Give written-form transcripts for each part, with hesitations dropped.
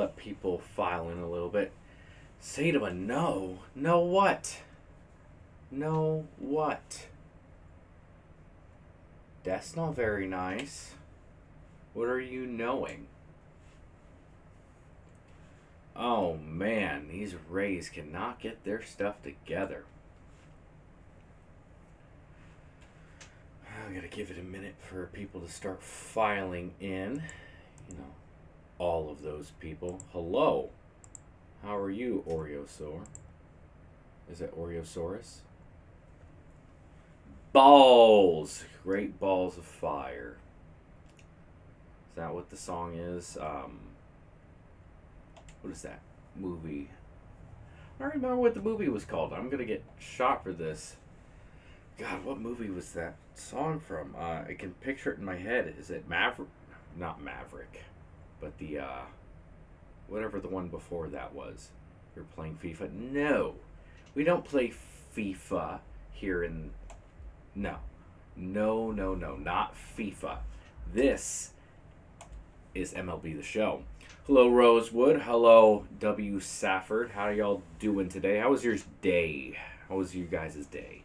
let people file in a little bit. Say to a no. No what? No what? That's not very nice. What are you knowing? Oh man, these Rays cannot get their stuff together. I'm gonna give it a minute for people to start filing in. You know, all of those people. Hello. How are you, Oreosaur? Is it Oreosaurus? Balls! Great balls of fire. Is that what the song is? What is that movie? I don't remember what the movie was called. I'm gonna get shot for this. God, what movie was that song from? I can picture it in my head. Is it Maverick? Not Maverick, but the whatever the one before that was. You're playing FIFA? No, we don't play FIFA here in. No, not FIFA. This is MLB The Show. Hello, Rosewood. Hello, W. Safford. How y'all doing today? How was your day? How was you guys' day?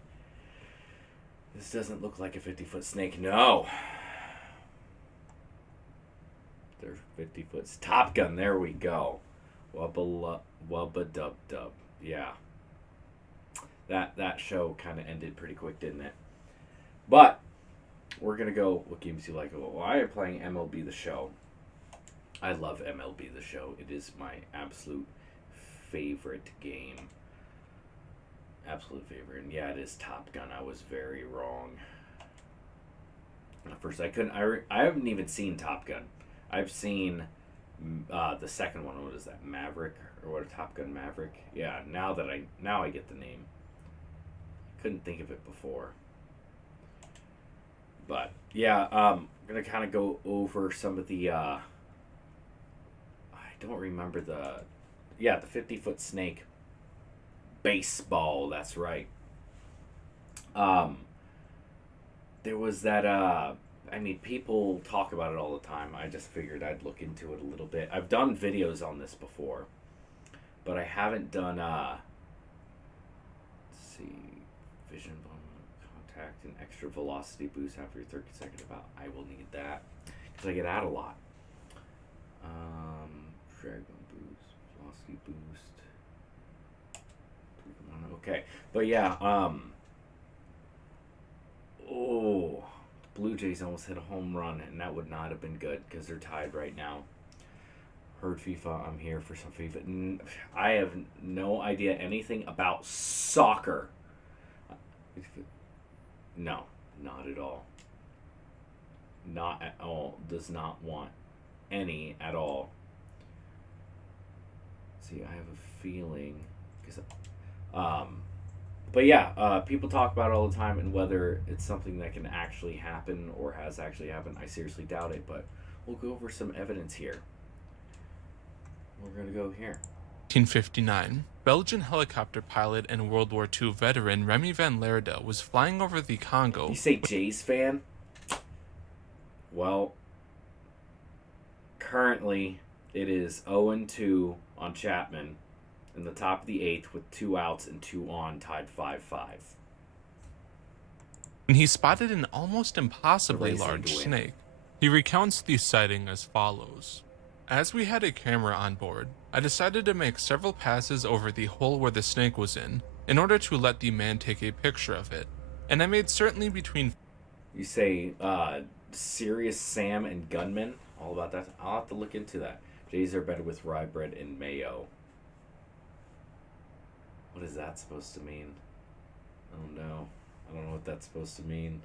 This doesn't look like a 50-foot snake. No. There's 50-foot. Top Gun. There we go. Wubba dub dub. Yeah. That show kind of ended pretty quick, didn't it? But we're going to go. What games do you like? Well, I am playing MLB The Show. I love MLB The Show. It is my absolute favorite game. Absolute favorite. And yeah, it is Top Gun. I was very wrong. At first, I couldn't. I haven't even seen Top Gun. I've seen the second one. What is that? Maverick or what? Top Gun Maverick. Yeah. Now I get the name. Couldn't think of it before. But yeah, I'm gonna kind of go over some of the. I don't remember the 50-foot snake. Baseball, that's right. There was that, people talk about it all the time. I just figured I'd look into it a little bit. I've done videos on this before, but I haven't done, let's see, vision contact and extra velocity boost after your third consecutive out. I will need that, because I get out a lot. Dragon boost, velocity boost. Okay, but yeah, the Blue Jays almost hit a home run, and that would not have been good because they're tied right now. Heard FIFA, I'm here for some FIFA. I have no idea anything about soccer. No, not at all. Not at all. Does not want any at all. See, I have a feeling, because but yeah, people talk about it all the time, and whether it's something that can actually happen or has actually happened, I seriously doubt it, but we'll go over some evidence here. We're going to go here. 1959, Belgian helicopter pilot and World War II veteran Remy van Leerde was flying over the Congo. You say Jays fan? Well, currently it is 0-2 on Chapman in the top of the 8th with 2 outs and 2 on, tied 5-5. When he spotted an almost impossibly large snake. He recounts the sighting as follows. As we had a camera on board, I decided to make several passes over the hole where the snake was in order to let the man take a picture of it, and I made certainly between... You say, Serious Sam and Gunman? All about that? I'll have to look into that. Jays are better with rye bread and mayo. What is that supposed to mean? Oh no. I don't know what that's supposed to mean.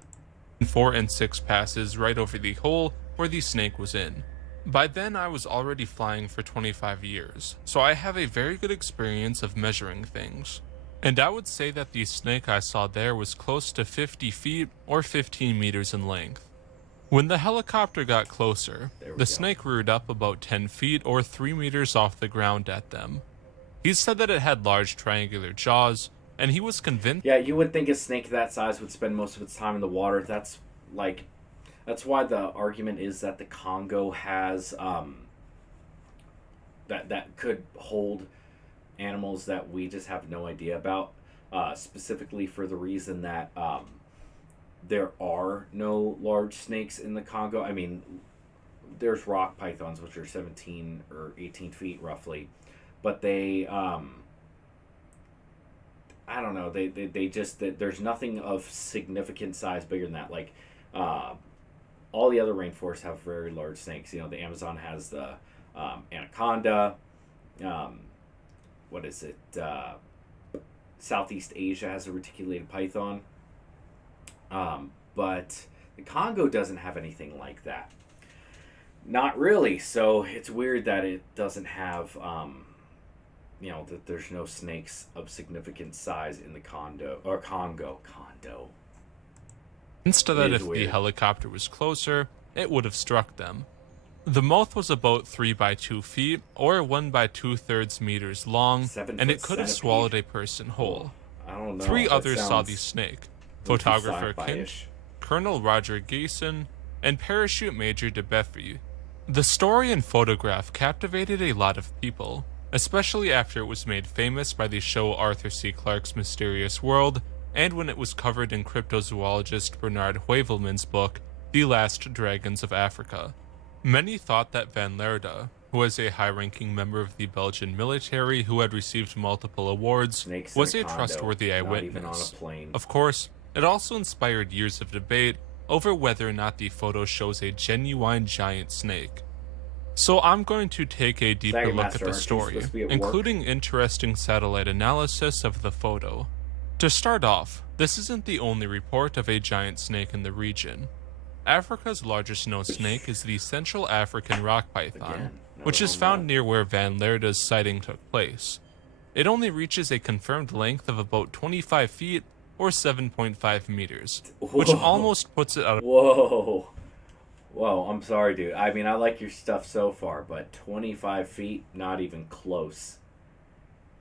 4 and 6 passes right over the hole where the snake was in. By then I was already flying for 25 years, so I have a very good experience of measuring things. And I would say that the snake I saw there was close to 50 feet or 15 meters in length. When the helicopter got closer, the snake reared up about 10 feet or 3 meters off the ground at them. He said that it had large triangular jaws, and he was convinced... Yeah, you would think a snake that size would spend most of its time in the water. That's why the argument is that the Congo has that could hold animals that we just have no idea about. Specifically for the reason that there are no large snakes in the Congo. I mean, there's rock pythons, which are 17 or 18 feet roughly, but they, I don't know, they just, there's nothing of significant size bigger than that. Like, all the other rainforests have very large snakes. You know, the Amazon has the Anaconda. What is it? Southeast Asia has a reticulated python. But the Congo doesn't have anything like that. Not really. So it's weird that it doesn't have, that there's no snakes of significant size in the Congo. Instead, that if the helicopter was closer, it would have struck them. The mouth was about 3 by 2 feet, or 1 by 2/3 meters long, and it could have swallowed a person whole. I don't know. 3 others saw the snake: photographer Kinch, Colonel Roger Gayson, and Parachute Major DeBeffy. The story and photograph captivated a lot of people, especially after it was made famous by the show Arthur C. Clarke's Mysterious World, and when it was covered in cryptozoologist Bernard Heuvelmann's book, The Last Dragons of Africa. Many thought that Van Leerde, who was a high-ranking member of the Belgian military who had received multiple awards, was a trustworthy eyewitness. Of course, it also inspired years of debate over whether or not the photo shows a genuine giant snake. So I'm going to take a deeper look at the story, including interesting satellite analysis of the photo. To start off, this isn't the only report of a giant snake in the region. Africa's largest known snake is the Central African rock python, which is found near where Van Leerde's sighting took place. It only reaches a confirmed length of about 25 feet or 7.5 meters, which almost puts it out of... Whoa, I'm sorry, dude. I mean, I like your stuff so far, but 25 feet, not even close.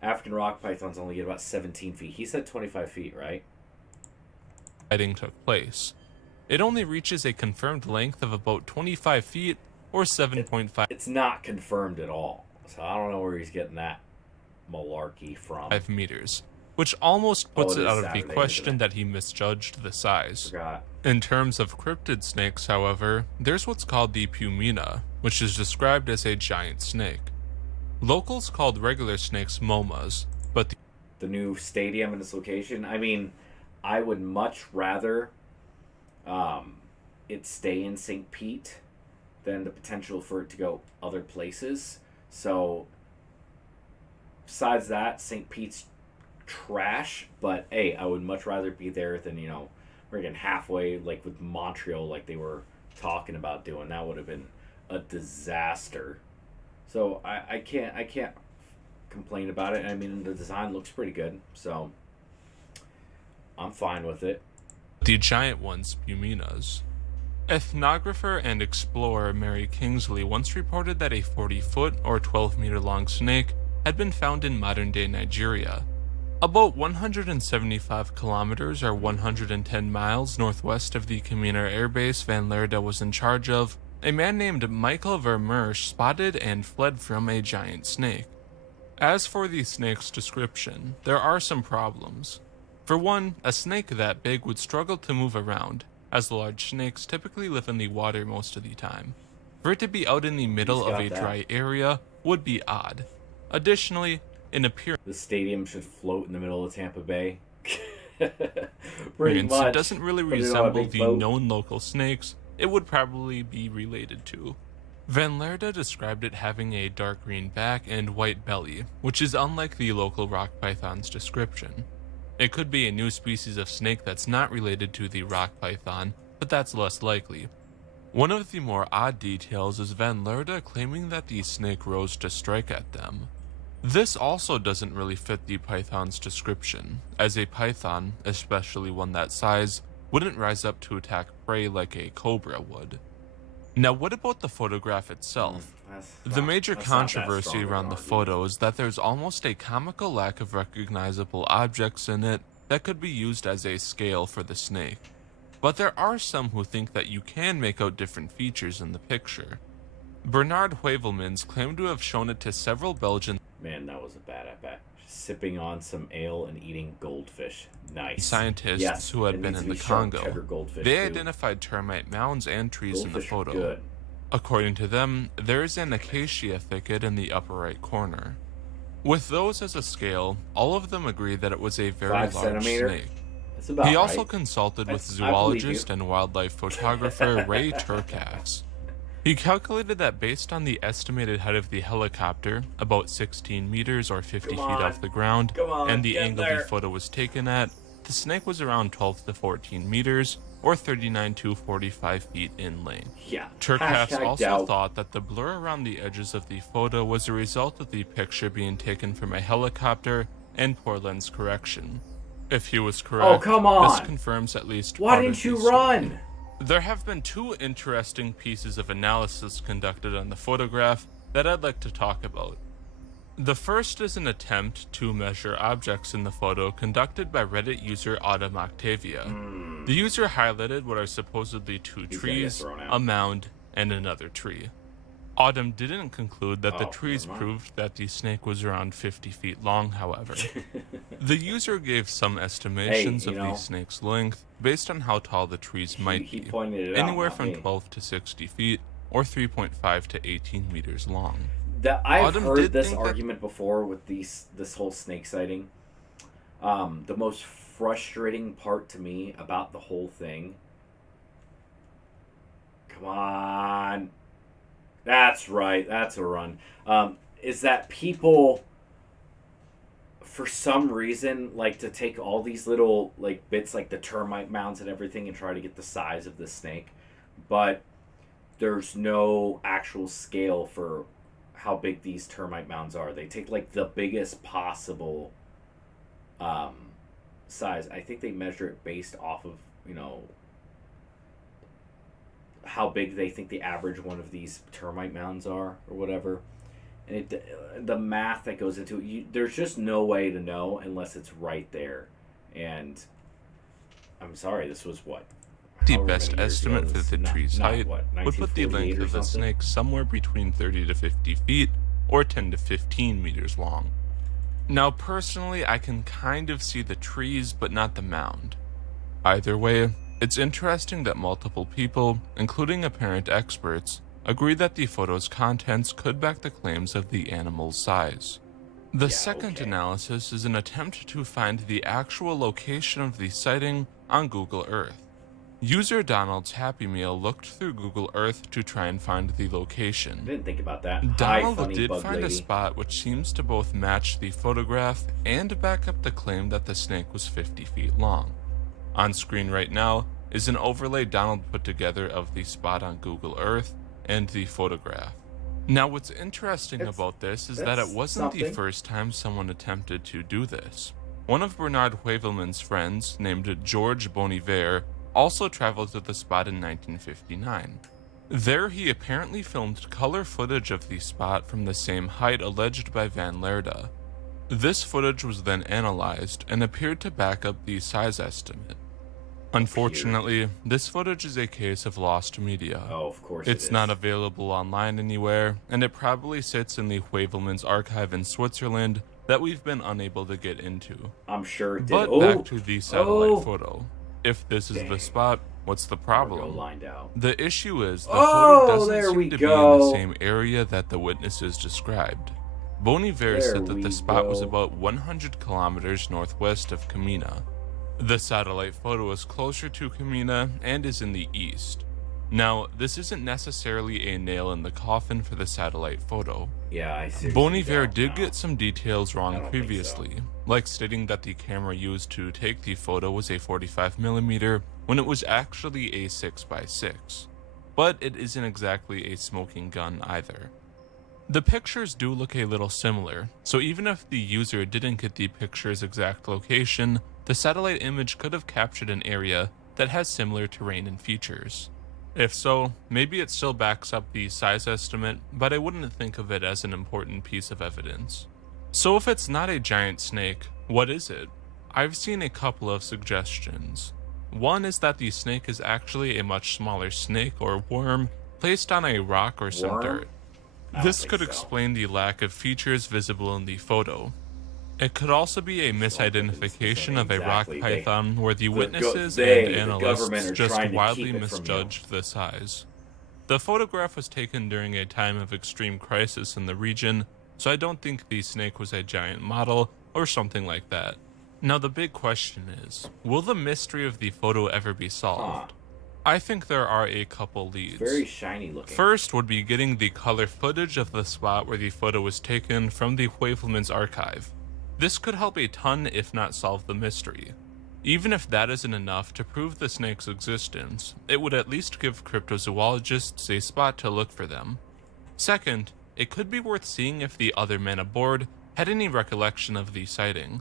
African rock pythons only get about 17 feet. He said 25 feet, right? Sighting took place. It only reaches a confirmed length of about 25 feet or 7.5... It's not confirmed at all, so I don't know where he's getting that malarkey from. 5 meters, which almost puts it out of the question that he misjudged the size. In terms of cryptid snakes, however, there's what's called the pumina, which is described as a giant snake. Locals called regular snakes momas, but the new stadium and its location, I mean, I would much rather it stay in St. Pete than the potential for it to go other places. So besides that, St. Pete's trash, but hey, I would much rather be there than, we're getting halfway, like with Montreal, like they were talking about doing. That would have been a disaster. So I can't complain about it. I mean, the design looks pretty good, so I'm fine with it. The giant ones, puminas. Ethnographer and explorer Mary Kingsley once reported that a 40-foot or 12-meter long snake had been found in modern-day Nigeria, about 175 kilometers or 110 miles northwest of the Camina Air Base Van Leerde was in charge of. A man named Michael Vermeersch spotted and fled from a giant snake. As for the snake's description, there are some problems. For one, a snake that big would struggle to move around, as large snakes typically live in the water most of the time. For it to be out in the middle of a dry area would be odd. Additionally, in appearance, the stadium should float in the middle of Tampa Bay. Pretty much. It doesn't really resemble the known local snakes it would probably be related to. Van Leerde described it having a dark green back and white belly, which is unlike the local rock python's description. It could be a new species of snake that's not related to the rock python, but that's less likely. One of the more odd details is Van Leerde claiming that the snake rose to strike at them. This also doesn't really fit the python's description, as a python, especially one that size, wouldn't rise up to attack prey like a cobra would. Now, what about the photograph itself? The major controversy around the photo is that there's almost a comical lack of recognizable objects in it that could be used as a scale for the snake. But there are some who think that you can make out different features in the picture. Bernard Heuvelmans claimed to have shown it to several Belgian Man, that was a bad at bat. Sipping on some ale and eating goldfish. Nice. scientists Yes, who had it been needs in to the be sharp Congo. cheddar goldfish They too. identified termite mounds and trees in the Goldfish are photo. good. According to them, there is an acacia thicket in the upper right corner. With those as a scale, all of them agree that it was a very 5 large centimeter? snake. That's about He also right. consulted with I believe zoologist you. and wildlife photographer Ray Turcass. He calculated that based on the estimated height of the helicopter, about 16 meters or 50 feet off the ground, and the angle the photo was taken at, the snake was around 12 to 14 meters, or 39 to 45 feet in length. Yeah. Turcass Hashtag also doubt. thought that the blur around the edges of the photo was a result of the picture being taken from a helicopter and poor lens correction. If he was correct, Oh, come on. this confirms at least Why part didn't of you the story. run? There have been two interesting pieces of analysis conducted on the photograph that I'd like to talk about. The first is an attempt to measure objects in the photo conducted by Reddit user Autumn Octavia. The user highlighted what are supposedly two gonna get trees, thrown out. a mound, and another tree. Autumn didn't conclude that the Oh, trees never mind. proved that the snake was around 50 feet long, however. The user gave some estimations Hey, of you the know, snake's length based on how tall the trees might He be, pointed it out, anywhere not from me. 12 to 60 feet, or 3.5 to 18 meters long. I've Autumn heard did this think that- argument before with this whole snake sighting. The most frustrating part to me about the whole thing. Come on. That's right. That's a run. Is that people, for some reason, like to take all these little like bits, like the termite mounds and everything, and try to get the size of the snake, but there's no actual scale for how big these termite mounds are. They take like the biggest possible size. I think they measure it based off of, how big they think the average one of these termite mounds are or whatever. And the math that goes into it, there's just no way to know unless it's right there. And I'm sorry, this was what? The however best many years estimate ago. for This the is tree's not height what, would put the 1948 length or of the something? snake somewhere between 30 to 50 feet, or 10 to 15 meters long. Now, personally, I can kind of see the trees, but not the mound. Either way, it's interesting that multiple people, including apparent experts, agree that the photo's contents could back the claims of the animal's size. The second analysis is an attempt to find the actual location of the sighting on Google Earth. User Donald's Happy Meal looked through Google Earth to try and find the location. I didn't think about that. Donald Hi, funny did bug find a lady. spot which seems to both match the photograph and back up the claim that the snake was 50 feet long. On screen right now is an overlay Donald put together of the spot on Google Earth and the photograph. Now, what's interesting about this is that it wasn't the first time someone attempted to do this. One of Bernard Heuvelmans' friends, named George Boniver, also traveled to the spot in 1959. There, he apparently filmed color footage of the spot from the same height alleged by Van Lerda. This footage was then analyzed and appeared to back up the size estimate. Unfortunately, this footage is a case of lost media. Oh, of course It's it is. not available online anywhere, and it probably sits in the Heuvelmans archive in Switzerland that we've been unable to get into. I'm sure it did. But back to the satellite photo. If this is the spot, what's the problem? Lined out. The issue is the photo doesn't there seem we to be in go. the same area that the witnesses described. Boniver said that the spot was go. about 100 kilometers northwest of Kamina. The satellite photo is closer to Kamina and is in the east. Now, this isn't necessarily a nail in the coffin for the satellite photo. Yeah, I see. Boniver did get some details wrong don't think so. previously, like stating that the camera used to take the photo was a 45mm when it was actually a 6x6. But it isn't exactly a smoking gun either. The pictures do look a little similar, so even if the user didn't get the picture's exact location, the satellite image could have captured an area that has similar terrain and features. If so, maybe it still backs up the size estimate, but I wouldn't think of it as an important piece of evidence. So if it's not a giant snake, what is it? I've seen a couple of suggestions. One is that the snake is actually a much smaller snake or worm placed on a rock or some Worm? dirt. I don't This think could so. explain the lack of features visible in the photo. It could also be a misidentification of a rock Exactly. python where the witnesses and The government, analysts are just trying to wildly keep it from you. misjudged the size. The photograph was taken during a time of extreme crisis in the region, so I don't think the snake was a giant model or something like that. Now the big question is, will the mystery of the photo ever be solved? I think there are a couple leads. Very shiny looking. First would be getting the color footage of the spot where the photo was taken from the Hueffelmann's archive. This could help a ton if not solve the mystery. Even if that isn't enough to prove the snake's existence, it would at least give cryptozoologists a spot to look for them. Second, it could be worth seeing if the other men aboard had any recollection of the sighting.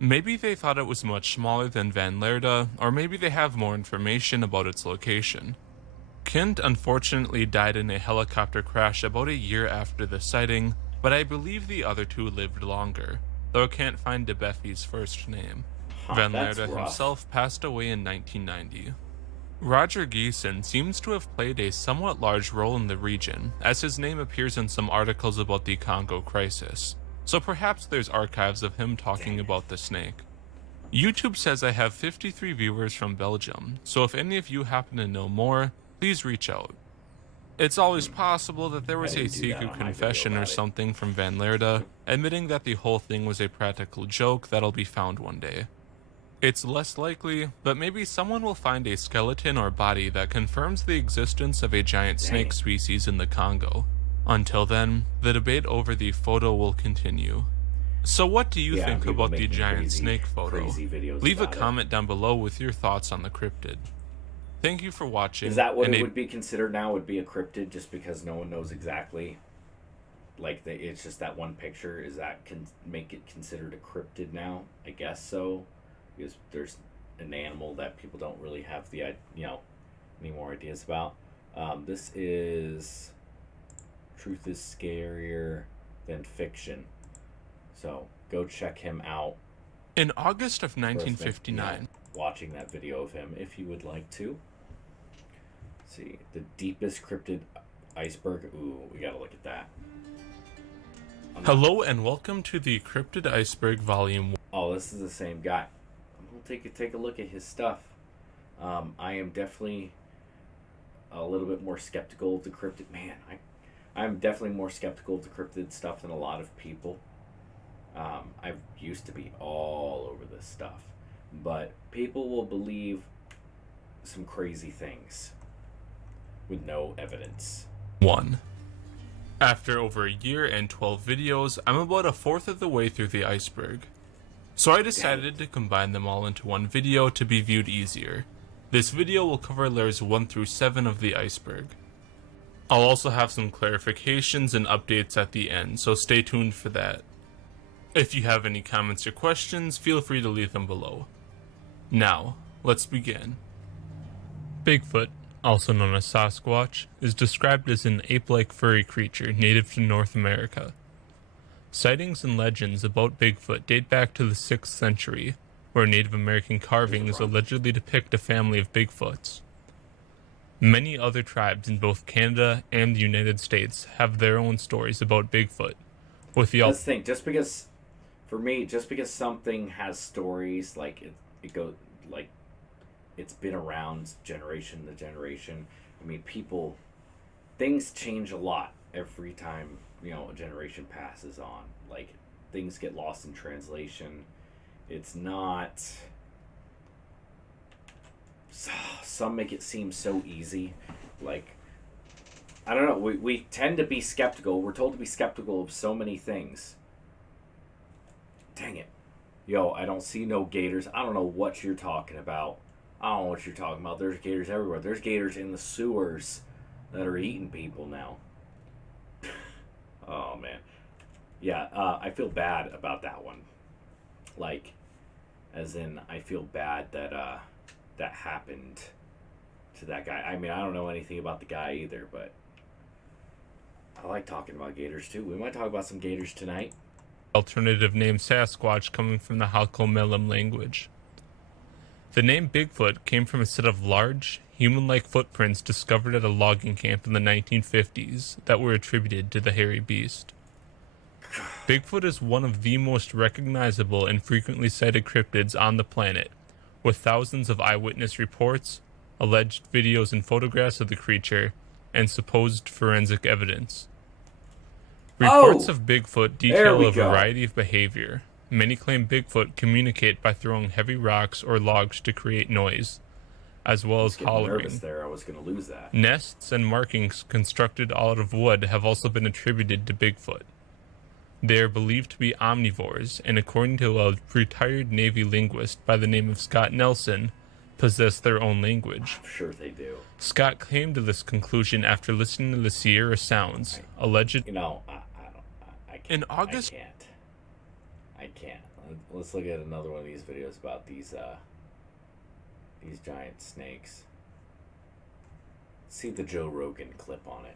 Maybe they thought it was much smaller than Van Leerde, or maybe they have more information about its location. Kent unfortunately died in a helicopter crash about a year after the sighting, but I believe the other two lived longer, though I can't find DeBeffy's first name. Van Leerde himself passed away in 1990. Roger Geeson seems to have played a somewhat large role in the region, as his name appears in some articles about the Congo crisis, so perhaps there's archives of him talking about the snake. YouTube says I have 53 viewers from Belgium, so if any of you happen to know more, please reach out. It's always possible that there was a secret confession or something from Van Leerde, admitting that the whole thing was a practical joke that'll be found one day. It's less likely, but maybe someone will find a skeleton or body that confirms the existence of a giant snake species in the Congo. Until then, the debate over the photo will continue. So what do you think about the giant snake photo? Leave a comment down below with your thoughts on the cryptid. Thank you for watching. Is that what it would be considered now? Would be a cryptid just because no one knows exactly? Like, it's just that one picture? Is that make it considered a cryptid now? I guess so. Because there's an animal that people don't really have the any more ideas about. This is Truth is Scarier Than Fiction. So go check him out. In August of 1959, watching that video of him if you would like to. Let's see, the deepest cryptid iceberg. Ooh, we gotta look at that. Hello and welcome to the Cryptid Iceberg Volume 1. Oh, this is the same guy. We'll take a look at his stuff. I am definitely a little bit more skeptical of the cryptid. Man, I'm definitely more skeptical of the cryptid stuff than a lot of people. I used to be all over this stuff. But people will believe some crazy things with no evidence. 1. After over a year and 12 videos, I'm about a fourth of the way through the iceberg. So I decided to combine them all into one video to be viewed easier. This video will cover layers 1 through 7 of the iceberg. I'll also have some clarifications and updates at the end, so stay tuned for that. If you have any comments or questions, feel free to leave them below. Now, let's begin. Bigfoot, also known as Sasquatch, is described as an ape-like furry creature native to North America. Sightings and legends about Bigfoot date back to the 6th century, where Native American carvings allegedly depict a family of Bigfoots. Many other tribes in both Canada and the United States have their own stories about Bigfoot. With the Let's think, just because something has stories, like it goes, like it's been around generation to generation. I mean, things change a lot every time, a generation passes on. Like, things get lost in translation. It's not... Some make it seem so easy. Like, I don't know, we tend to be skeptical. We're told to be skeptical of so many things. Dang it. Yo, I don't see no gators. I don't know what you're talking about. I don't know what you're talking about. There's gators everywhere. There's gators in the sewers that are eating people now. Oh, man. Yeah, I feel bad about that one. Like, as in, I feel bad that that happened to that guy. I mean, I don't know anything about the guy either, but I like talking about gators, too. We might talk about some gators tonight. Alternative name Sasquatch coming from the Halkomelem language. The name Bigfoot came from a set of large, human-like footprints discovered at a logging camp in the 1950s that were attributed to the hairy beast. Bigfoot is one of the most recognizable and frequently cited cryptids on the planet, with thousands of eyewitness reports, alleged videos and photographs of the creature, and supposed forensic evidence. Reports of Bigfoot detail a variety of behavior. Many claim Bigfoot communicate by throwing heavy rocks or logs to create noise, as well as hollering. Nervous there. I was going to lose that. Nests and markings constructed out of wood have also been attributed to Bigfoot. They are believed to be omnivores, and according to a retired Navy linguist by the name of Scott Nelson, possess their own language. I'm sure they do. Scott came to this conclusion after listening to the Sierra Sounds, alleged... You know, I can't. In August... I can't. Let's look at another one of these videos about these giant snakes. See the Joe Rogan clip on it.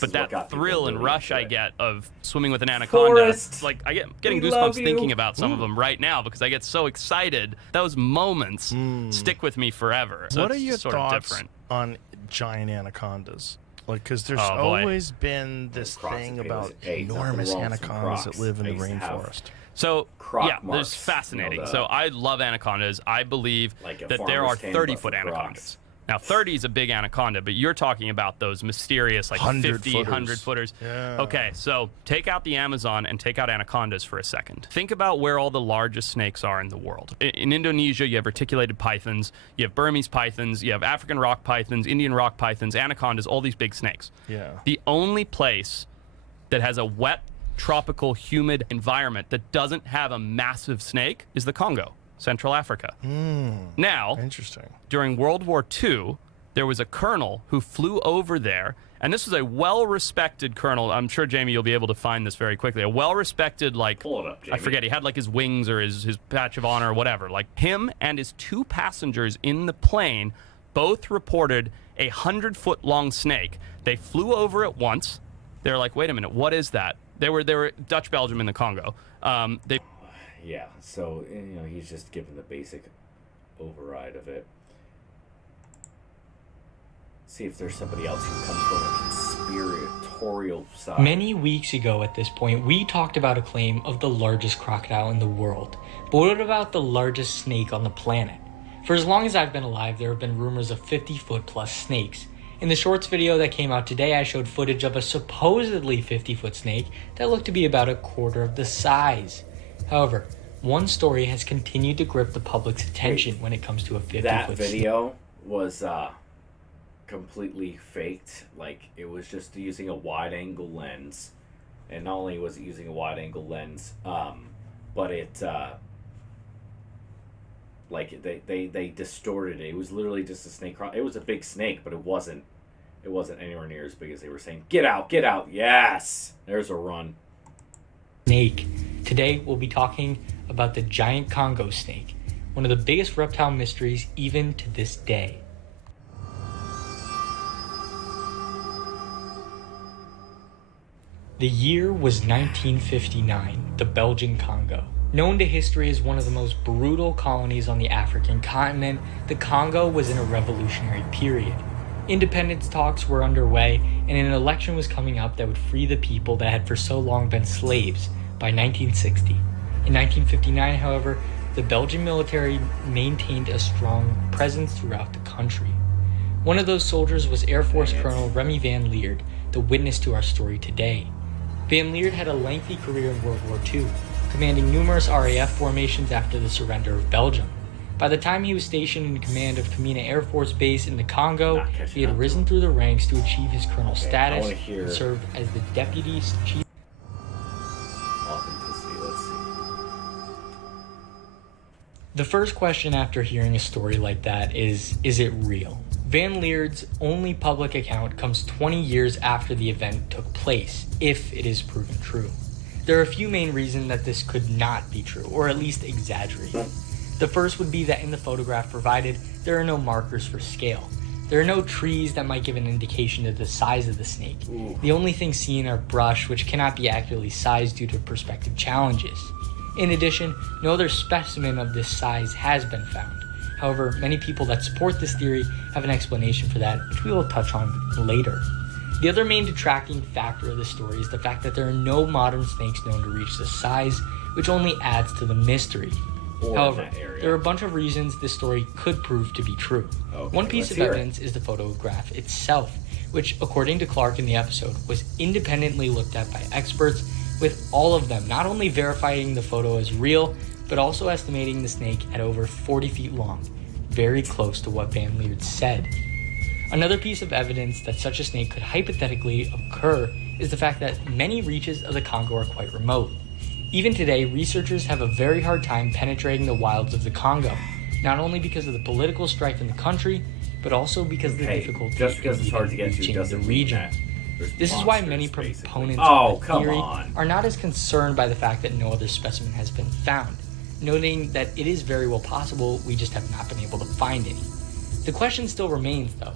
But that thrill and rush I get of swimming with an anaconda, Forrest, like I get getting goosebumps thinking about some of them right now because I get so excited. Those moments stick with me forever. So what are your thoughts on giant anacondas? Like, because there's always been this thing about enormous anacondas that live in the rainforest. So, yeah, there's fascinating. So I love anacondas. I believe that there are 30-foot anacondas. Now, 30 is a big anaconda, but you're talking about those mysterious, like 50, 100-footers. Yeah. Okay, so take out the Amazon and take out anacondas for a second. Think about where all the largest snakes are in the world. In Indonesia, you have reticulated pythons, you have Burmese pythons, you have African rock pythons, Indian rock pythons, anacondas, all these big snakes. Yeah. The only place that has a wet, tropical, humid environment that doesn't have a massive snake is the Congo, Central Africa. Now, interesting. During World War II, there was a colonel who flew over there, and this was a well-respected colonel. I'm sure, Jamie, you'll be able to find this very quickly. A well-respected, like, pull it up, Jamie. I forget, he had like his wings or his patch of honor or whatever. Like, him and his 2 passengers in the plane both reported a 100-foot-long snake. They flew over it once. They were like, wait a minute, what is that? They were Dutch Belgium in the Congo. Yeah, so, you know, he's just given the basic override of it. See if there's somebody else who comes from a conspiratorial side. Many weeks ago at this point, we talked about a claim of the largest crocodile in the world. But what about the largest snake on the planet? For as long as I've been alive, there have been rumors of 50-foot plus snakes. In the shorts video that came out today, I showed footage of a supposedly 50-foot snake that looked to be about a quarter of the size. However, one story has continued to grip the public's attention when it comes to a 50-foot snake. That video was completely faked. Like, it was just using a wide-angle lens. And not only was it using a wide-angle lens, but it... like, they distorted it. It was literally just a snake. It was a big snake, but it wasn't anywhere near as big as they were saying. Get out! Yes! There's a run. Snake. Today, we'll be talking about the giant Congo snake, one of the biggest reptile mysteries even to this day. The year was 1959, the Belgian Congo. Known to history as one of the most brutal colonies on the African continent, the Congo was in a revolutionary period. Independence talks were underway, and an election was coming up that would free the people that had for so long been slaves by 1960. In 1959, however, the Belgian military maintained a strong presence throughout the country. One of those soldiers was Air Force Colonel Remy Van Leerd, the witness to our story today. Van Leerd had a lengthy career in World War II, commanding numerous RAF formations after the surrender of Belgium. By the time he was stationed in command of Kamina Air Force Base in the Congo, he had risen through the ranks to achieve his colonel status and served as the deputy chief. Authenticity, let's see. The first question after hearing a story like that is it real? Van Leerd's only public account comes 20 years after the event took place, if it is proven true. There are a few main reasons that this could not be true, or at least exaggerated. The first would be that in the photograph provided, there are no markers for scale. There are no trees that might give an indication of the size of the snake. The only things seen are brush, which cannot be accurately sized due to perspective challenges. In addition, no other specimen of this size has been found. However, many people that support this theory have an explanation for that, which we will touch on later. The other main detracting factor of this story is the fact that there are no modern snakes known to reach this size, which only adds to the mystery. However, there are a bunch of reasons this story could prove to be true. Okay, one piece of evidence is the photograph itself, which, according to Clark in the episode, was independently looked at by experts, with all of them not only verifying the photo as real, but also estimating the snake at over 40 feet long, very close to what Van Lierde said. Another piece of evidence that such a snake could hypothetically occur is the fact that many reaches of the Congo are quite remote. Even today, researchers have a very hard time penetrating the wilds of the Congo, not only because of the political strife in the country, but also because of the difficulty just because it's hard to get to reaching doesn't the region. This is why many proponents of the theory are not as concerned by the fact that no other specimen has been found, noting that it is very well possible we just have not been able to find any. The question still remains, though.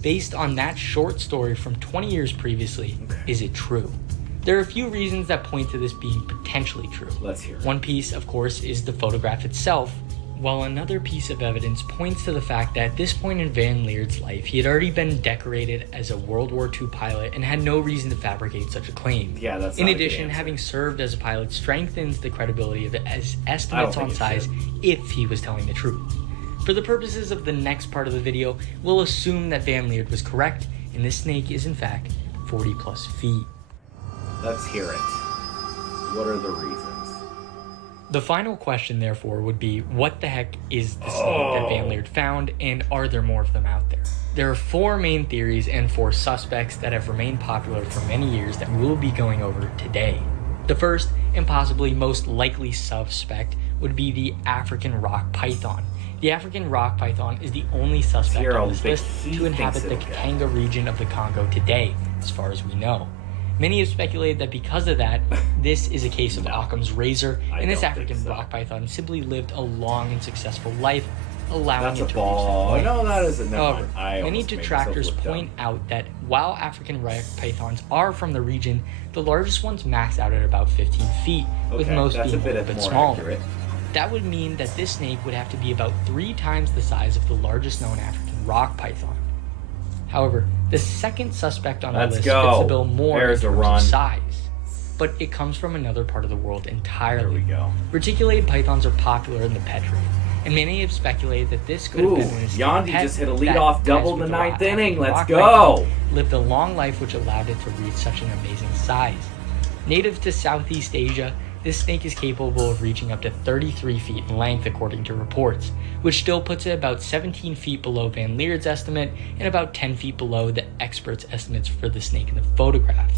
Based on that short story from 20 years previously, is it true? There are a few reasons that point to this being potentially true. Let's hear it. One piece, of course, is the photograph itself, while another piece of evidence points to the fact that at this point in Van Lierde's life, he had already been decorated as a World War II pilot and had no reason to fabricate such a claim. Yeah, that's In addition, having served as a pilot strengthens the credibility of his estimates on size if he was telling the truth. For the purposes of the next part of the video, we'll assume that Van Lierde was correct, and this snake is in fact 40 plus feet. Let's hear it. What are the reasons? The final question, therefore, would be, what the heck is the snake that Van Lierde found, and are there more of them out there? There are 4 main theories and 4 suspects that have remained popular for many years that we will be going over today. The first, and possibly most likely suspect, would be the African rock python. The African rock python is the only suspect on this list to inhabit the Katanga region of the Congo today, as far as we know. Many have speculated that because of that, this is a case of Occam's razor, and this African rock python simply lived a long and successful life, allowing it to reach that point. No, that isn't. However, many detractors point out that while African rock pythons are from the region, the largest ones max out at about 15 feet, with most being a little bit smaller. That would mean that this snake would have to be about 3 times the size of the largest known African rock python. However, the second suspect on the list fits the bill more in terms of size, but it comes from another part of the world entirely. There we go. Reticulated pythons are popular in the pet trade, and many have speculated that this could have been an escaped Yandi pet just hit a lead-off double in the 9th inning. Let's go! Python lived a long life which allowed it to reach such an amazing size. Native to Southeast Asia, this snake is capable of reaching up to 33 feet in length according to reports, which still puts it about 17 feet below Van Lierde's estimate and about 10 feet below the experts' estimates for the snake in the photograph.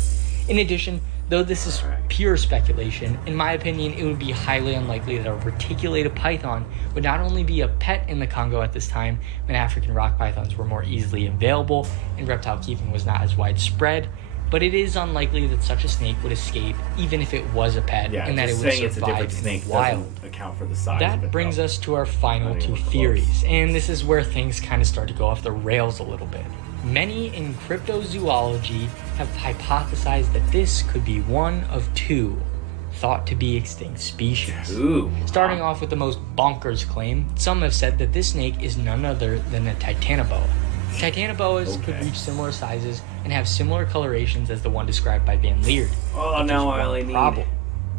In addition, though this is pure speculation, in my opinion it would be highly unlikely that a reticulated python would not only be a pet in the Congo at this time when African rock pythons were more easily available and reptile keeping was not as widespread, but it is unlikely that such a snake would escape even if it was a pet, and that it would survive in the wild. Account for the size that brings us to our final 2 theories, and this is where things kind of start to go off the rails a little bit. Many in cryptozoology have hypothesized that this could be one of 2 thought to be extinct species. Starting off with the most bonkers claim, some have said that this snake is none other than a titanoboa. Titanoboas could reach similar sizes and have similar colorations as the one described by Van Lierde. Oh, now I only need...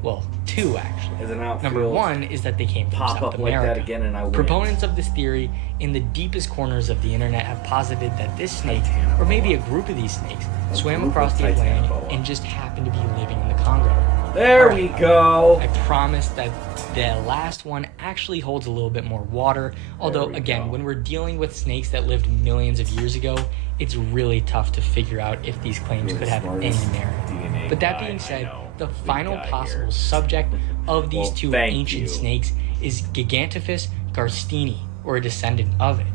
Well, 2 actually. As an outfield, Number 1 is that they came from South America. Like that again and I win. Proponents of this theory in the deepest corners of the internet have posited that this snake, or maybe a group of these snakes, swam across the Atlantic and just happened to be living in the Congo. There we go. I promise that the last one actually holds a little bit more water, although again, when we're dealing with snakes that lived millions of years ago, it's really tough to figure out if these claims could have any merit. But that being said, the final possible subject of these 2 ancient snakes is Gigantophis garstini, or a descendant of it.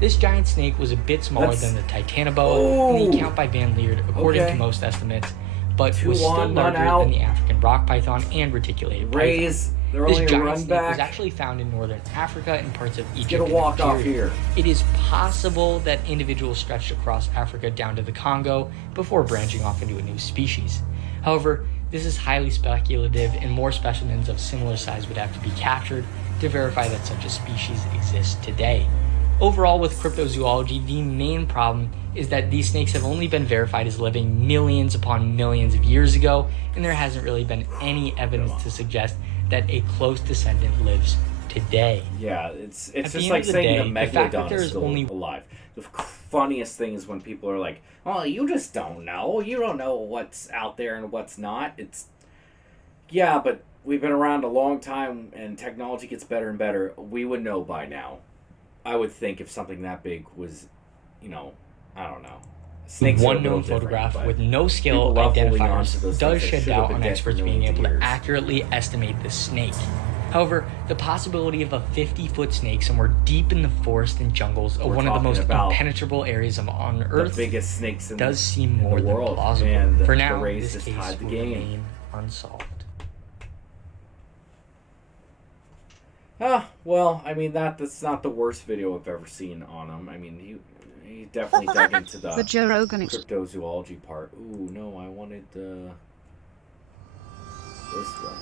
This giant snake was a bit smaller than the titanoboa in the account by Van Lierde, according to most estimates, but was still larger than the African rock python and reticulated python. This giant snake was actually found in northern Africa and parts of Egypt and Nigeria. It is possible that individuals stretched across Africa down to the Congo before branching off into a new species. However, this is highly speculative, and more specimens of similar size would have to be captured to verify that such a species exists today. Overall, with cryptozoology, the main problem is that these snakes have only been verified as living millions upon millions of years ago, and there hasn't really been any evidence to suggest that a close descendant lives today. Yeah, it's just like saying the megalodon is still alive. The funniest thing is when people are like, "Oh, you just don't know. You don't know what's out there and what's not." Yeah, but we've been around a long time, and technology gets better and better. We would know by now. I would think if something that big was, I don't know. Snakes One known photograph with no scale identifiers does shed doubt on experts being able to accurately estimate the snake. However, the possibility of a 50-foot snake somewhere deep in the forest and jungles of one of the most impenetrable areas on Earth the biggest snakes does seem more than plausible. And for now, this case will remain unsolved. Well, I mean, that's not the worst video I've ever seen on him. I mean, he definitely dug into the Joe Rogan cryptozoology part. Ooh, no, I wanted this one.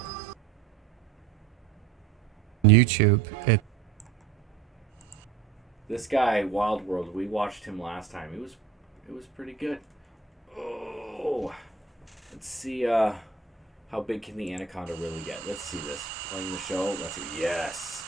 YouTube, This guy, Wild World, we watched him last time. It was pretty good. Oh, let's see how big can the anaconda really get. Let's see this. Playing the show. Let's see. Yes.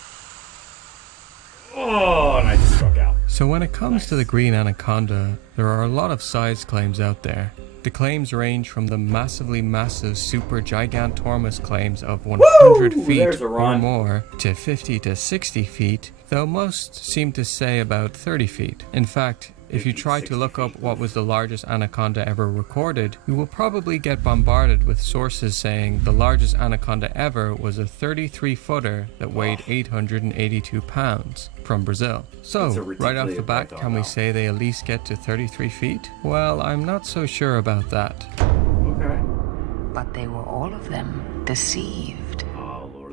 Oh, and I just struck out. So when it comes to the green anaconda, there are a lot of size claims out there. The claims range from the massively massive super gigantormous claims of 100 feet or more to 50 to 60 feet, though most seem to say about 30 feet. In fact, if you try to look up what was the largest anaconda ever recorded, you will probably get bombarded with sources saying the largest anaconda ever was a 33-footer that weighed 882 pounds from Brazil. So, right off the bat, can we say they at least get to 33 feet? Well, I'm not so sure about that. Okay. But they were all of them deceived.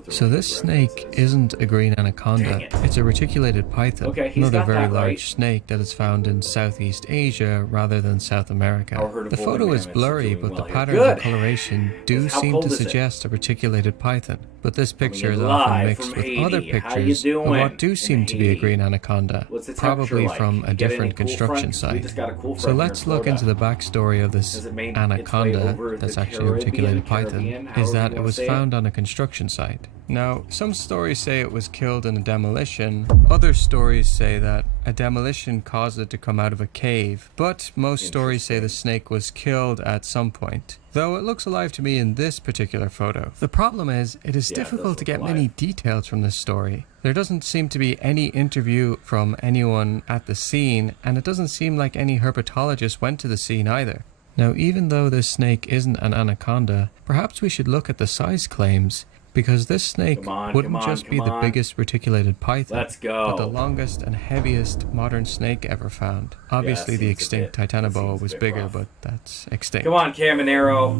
So this snake isn't a green anaconda, it's a reticulated python, another very large snake that is found in Southeast Asia rather than South America. The photo is blurry, but the patterns and coloration do seem to suggest a reticulated python, but this picture is often mixed with other pictures of what do seem to be a green anaconda, probably from a different construction site. So let's look into the backstory of this anaconda, that's actually a reticulated python, is that it was found on a construction site. Now, some stories say it was killed in a demolition, other stories say that a demolition caused it to come out of a cave, but most stories say the snake was killed at some point, though it looks alive to me in this particular photo. The problem is, it is difficult to get many details from this story. There doesn't seem to be any interview from anyone at the scene, and it doesn't seem like any herpetologist went to the scene either. Now, even though this snake isn't an anaconda, perhaps we should look at the size claims, because this snake wouldn't just be the biggest reticulated python, but the longest and heaviest modern snake ever found. Obviously the extinct Titanoboa was bigger, but that's extinct. Come on, Caminero.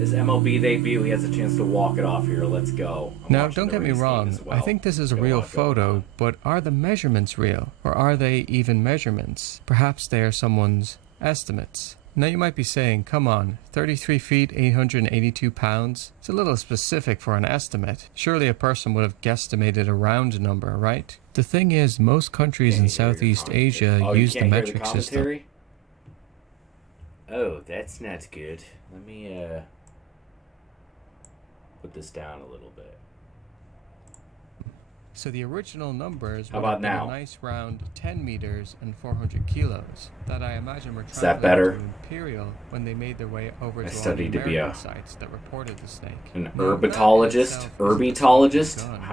His MLB debut, he has a chance to walk it off here. Let's go. Now, don't get me wrong, I think this is a real photo, but are the measurements real? Or are they even measurements? Perhaps they are someone's estimates. Now you might be saying, come on, 33 feet, 882 pounds? It's a little specific for an estimate. Surely a person would have guesstimated a round number, right? The thing is, most countries in Southeast Asia use the metric system. Oh, that's not good. Let me put this down a little bit. So the original numbers would have been a nice round 10 meters and 400 kilos that I imagine were translated to imperial when they made their way over to all the American sites that reported the snake. An herpetologist?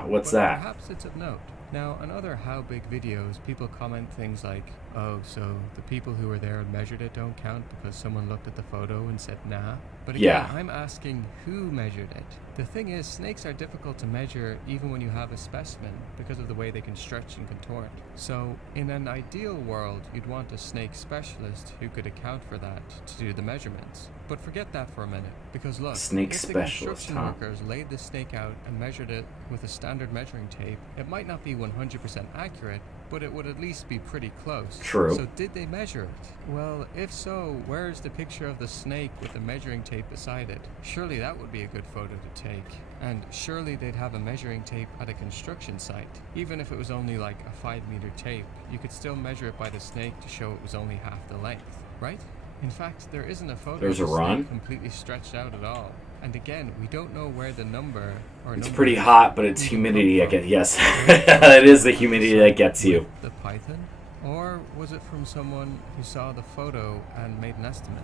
What's that? Perhaps it's of note. Now, on other How Big videos, people comment things like, oh, so the people who were there and measured it don't count because someone looked at the photo and said nah. But again, I'm asking who measured it. The thing is, snakes are difficult to measure even when you have a specimen because of the way they can stretch and contort. So, in an ideal world, you'd want a snake specialist who could account for that to do the measurements. But forget that for a minute, because look, snake if the specialist, construction workers laid the snake out and measured it with a standard measuring tape, it might not be 100% accurate, but it would at least be pretty close. True. So did they measure it? Well, if so, where's the picture of the snake with the measuring tape beside it? Surely that would be a good photo to take. And surely they'd have a measuring tape at a construction site. Even if it was only like a 5-meter tape, you could still measure it by the snake to show it was only half the length, right? In fact, there isn't a photo There's of a the run snake completely stretched out at all. And again, we don't know where the number or it's pretty hot, but it's humidity that gets yes. It is the humidity that gets you. The python? Or was it from someone who saw the photo and made an estimate?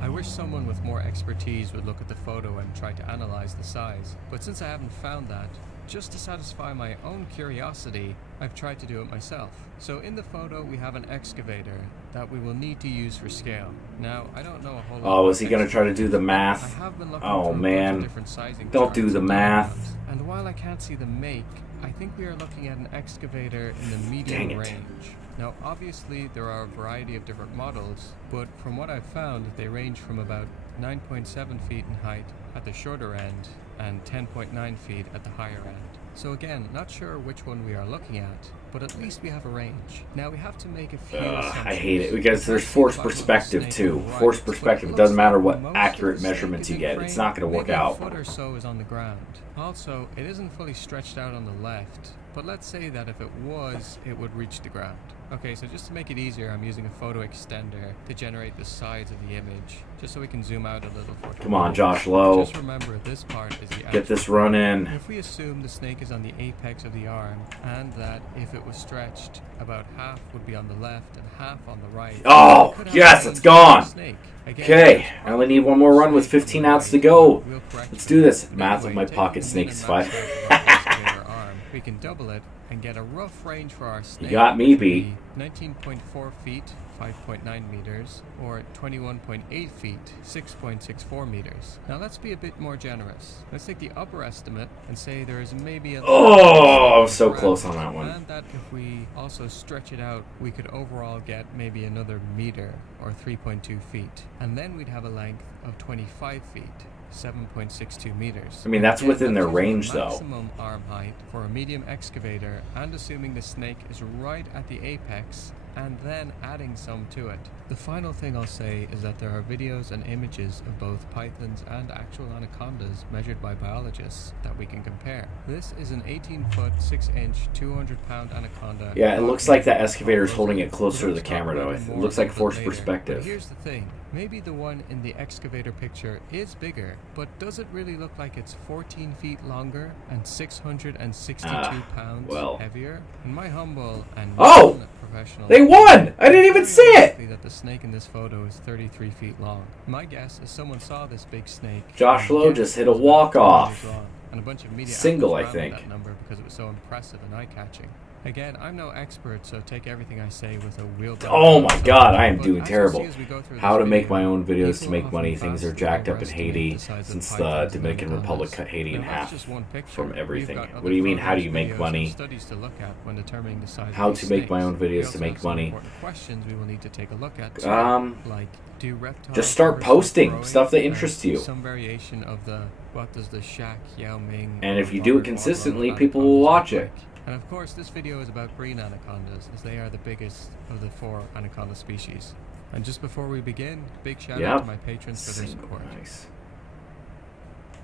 I wish someone with more expertise would look at the photo and try to analyze the size, but since I haven't found that, just to satisfy my own curiosity, I've tried to do it myself. So in the photo we have an excavator that we will need to use for scale. Now, I don't know a whole lot. Oh, is he going to try to do the math? Oh man, don't do the math. And while I can't see the make, I think we are looking at an excavator in the medium range. Now, obviously, there are a variety of different models, but from what I've found, they range from about 9.7 feet in height at the shorter end and 10.9 feet at the higher end. So again, not sure which one we are looking at, but at least we have a range. Now we have to make a few assumptions. I hate it because there's forced perspective too. Forced perspective. It doesn't matter what accurate measurements you get. It's not going to work out. A foot or so is on the ground. Also, it isn't fully stretched out on the left, but let's say that if it was, it would reach the ground. Okay, so just to make it easier, I'm using a photo extender to generate the size of the image, just so we can zoom out a little for Come on, Josh Lowe. Just remember, this part is the get this run in. If we assume the snake is on the apex of the arm, and that if it was stretched, about half would be on the left and half on the right. Oh, yes, it's gone. Okay, I only need one more run with 15 outs to go. Let's do this. Math of my pocket snake is 5. We can double it and get a rough range for our snake. You got me beat. 19.4 feet, 5.9 meters, or 21.8 feet, 6.64 meters. Now let's be a bit more generous. Let's take the upper estimate and say there is maybe a... Oh, I was so close on that one. And that if we also stretch it out, we could overall get maybe another meter, or 3.2 feet. And then we'd have a length of 25 feet. 7.62 meters. I mean, that's within their range, though. Maximum arm height for a medium excavator, and assuming the snake is right at the apex, and then adding some to it. The final thing I'll say is that there are videos and images of both pythons and actual anacondas measured by biologists that we can compare. This is an 18-foot, 6-inch, 200-pound anaconda. Yeah, it looks like that excavator is holding it closer to the camera, though. It looks like forced perspective. But here's the thing. Maybe the one in the excavator picture is bigger, but does it really look like it's 14 feet longer and 662 pounds heavier? In my humble and professional... They won! I didn't even see it! ...that the snake in this photo is 33 feet long. My guess is someone saw this big snake... Josh Lowe just hit a walk-off. And a bunch of media single, I think. That number because it was so impressive and eye-catching. Again, I'm no expert, so take everything I say with a wheelbarrow. Oh my god, I am doing terrible. How to make my own videos to make money. Things are jacked up in Haiti since the Dominican Republic cut Haiti in half from everything. What do you mean, how do you make money? How to make my own videos to make money. Just start posting stuff that interests you. Some variation of the what does the Shaq Yao Ming. And if you do it consistently, people will watch it. And of course, this video is about green anacondas, as they are the biggest of the 4 anaconda species. And just before we begin, big shout out to my patrons for their support. Nice.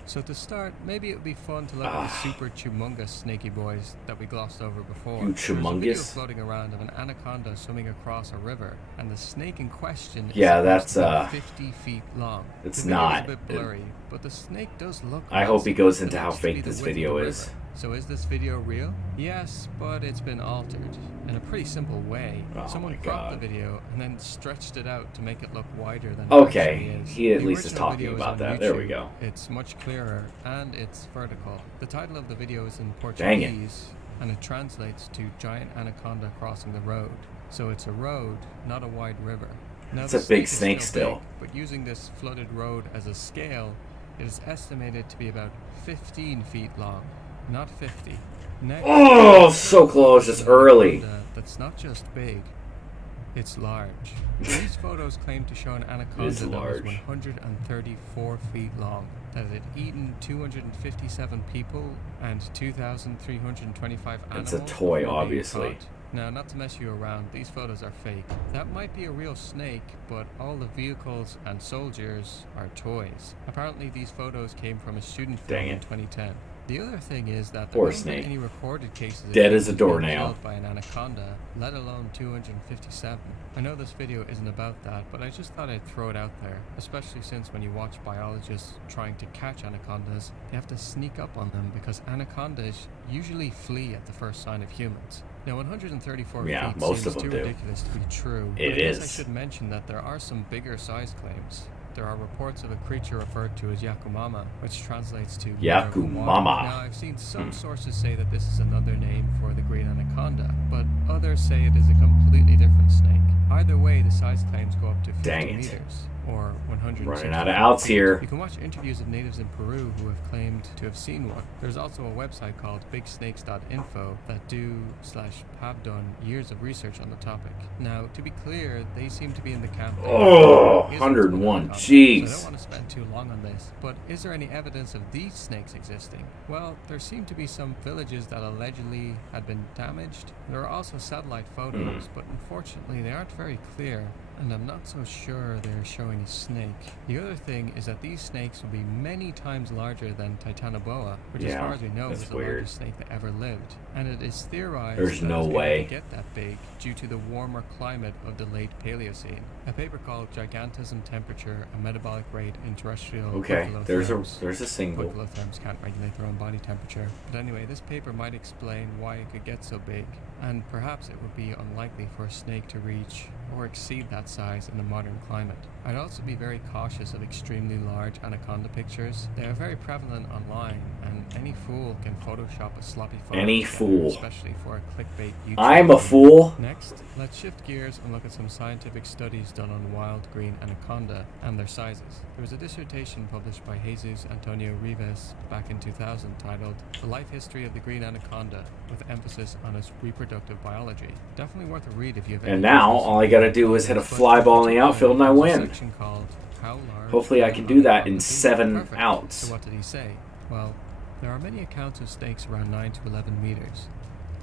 So to start, maybe it would be fun to look at the super humongous snaky boys that we glossed over before. There's a video floating around of an anaconda swimming across a river, and the snake in question is that's 50 feet long. It's the not. A bit blurry, but the snake does look. I hope he goes into how fake this video is. So is this video real? Yes, but it's been altered in a pretty simple way. Someone cropped the video and then stretched it out to make it look wider than it actually is. He at least is talking about that. There we go. It's much clearer and it's vertical. The title of the video is in Portuguese and it translates to giant anaconda crossing the road. So it's a road, not a wide river. Now, it's a big snake still. But using this flooded road as a scale, it is estimated to be about 15 feet long. Not 50. Next, so close, just early. That's not just big. It's large. These photos claim to show an anaconda that was 134 feet long, that it had eaten 257 people and 2,325 animals. It's a toy, obviously. Now, not to mess you around, these photos are fake. That might be a real snake, but all the vehicles and soldiers are toys. Apparently, these photos came from a student film in 2010. The other thing is that there haven't been any recorded cases dead as a doornail killed by an anaconda, let alone 257. I know this video isn't about that, but I just thought I'd throw it out there, especially since when you watch biologists trying to catch anacondas, they have to sneak up on them because anacondas usually flee at the first sign of humans. Now, 134 feet most seems of them too do. ridiculous to be true. It but I guess is. I should mention that there are some bigger size claims. There are reports of a creature referred to as Yakumama, which translates to Yakumama. Now, I've seen some sources say that this is another name for the green anaconda, but others say it is a completely different snake. Either way, the size claims go up to 50 meters, or 160 Running out of outs here. You can watch interviews of natives in Peru who have claimed to have seen one. There's also a website called bigsnakes.info that have done years of research on the topic. Now, to be clear, they seem to be in the camp. 101. Jeez. So I don't want to spend too long on this, but is there any evidence of these snakes existing? Well, there seem to be some villages that allegedly had been damaged. There are also satellite photos, but unfortunately they aren't very clear, and I'm not so sure they're showing a snake. The other thing is that these snakes will be many times larger than Titanoboa, which as far as we know is the largest snake that ever lived. And it is theorized there's that no it's way able to get that big due to the warmer climate of the late Paleocene. A paper called Gigantism, Temperature, and Metabolic Rate in Terrestrial there's a single. Poikilotherms can't regulate their own body temperature. But anyway, this paper might explain why it could get so big, and perhaps it would be unlikely for a snake to reach or exceed that size in a modern climate. I'd also be very cautious of extremely large anaconda pictures. They are very prevalent online, and any fool can Photoshop a sloppy photo. Any fool. Especially for a clickbait YouTube. I'm a fool. Next, let's shift gears and look at some scientific studies done on wild green anaconda and their sizes. There was a dissertation published by Jesus Antonio Rivas back in 2000 titled The Life History of the Green Anaconda, with emphasis on its reproductive biology. Definitely worth a read if you have any. And now, all I gotta do is hit a fly ball in the outfield and I win. Hopefully I can do that in 7 outs. So what did he say? Well, there are many accounts of snakes around 9 to 11 meters.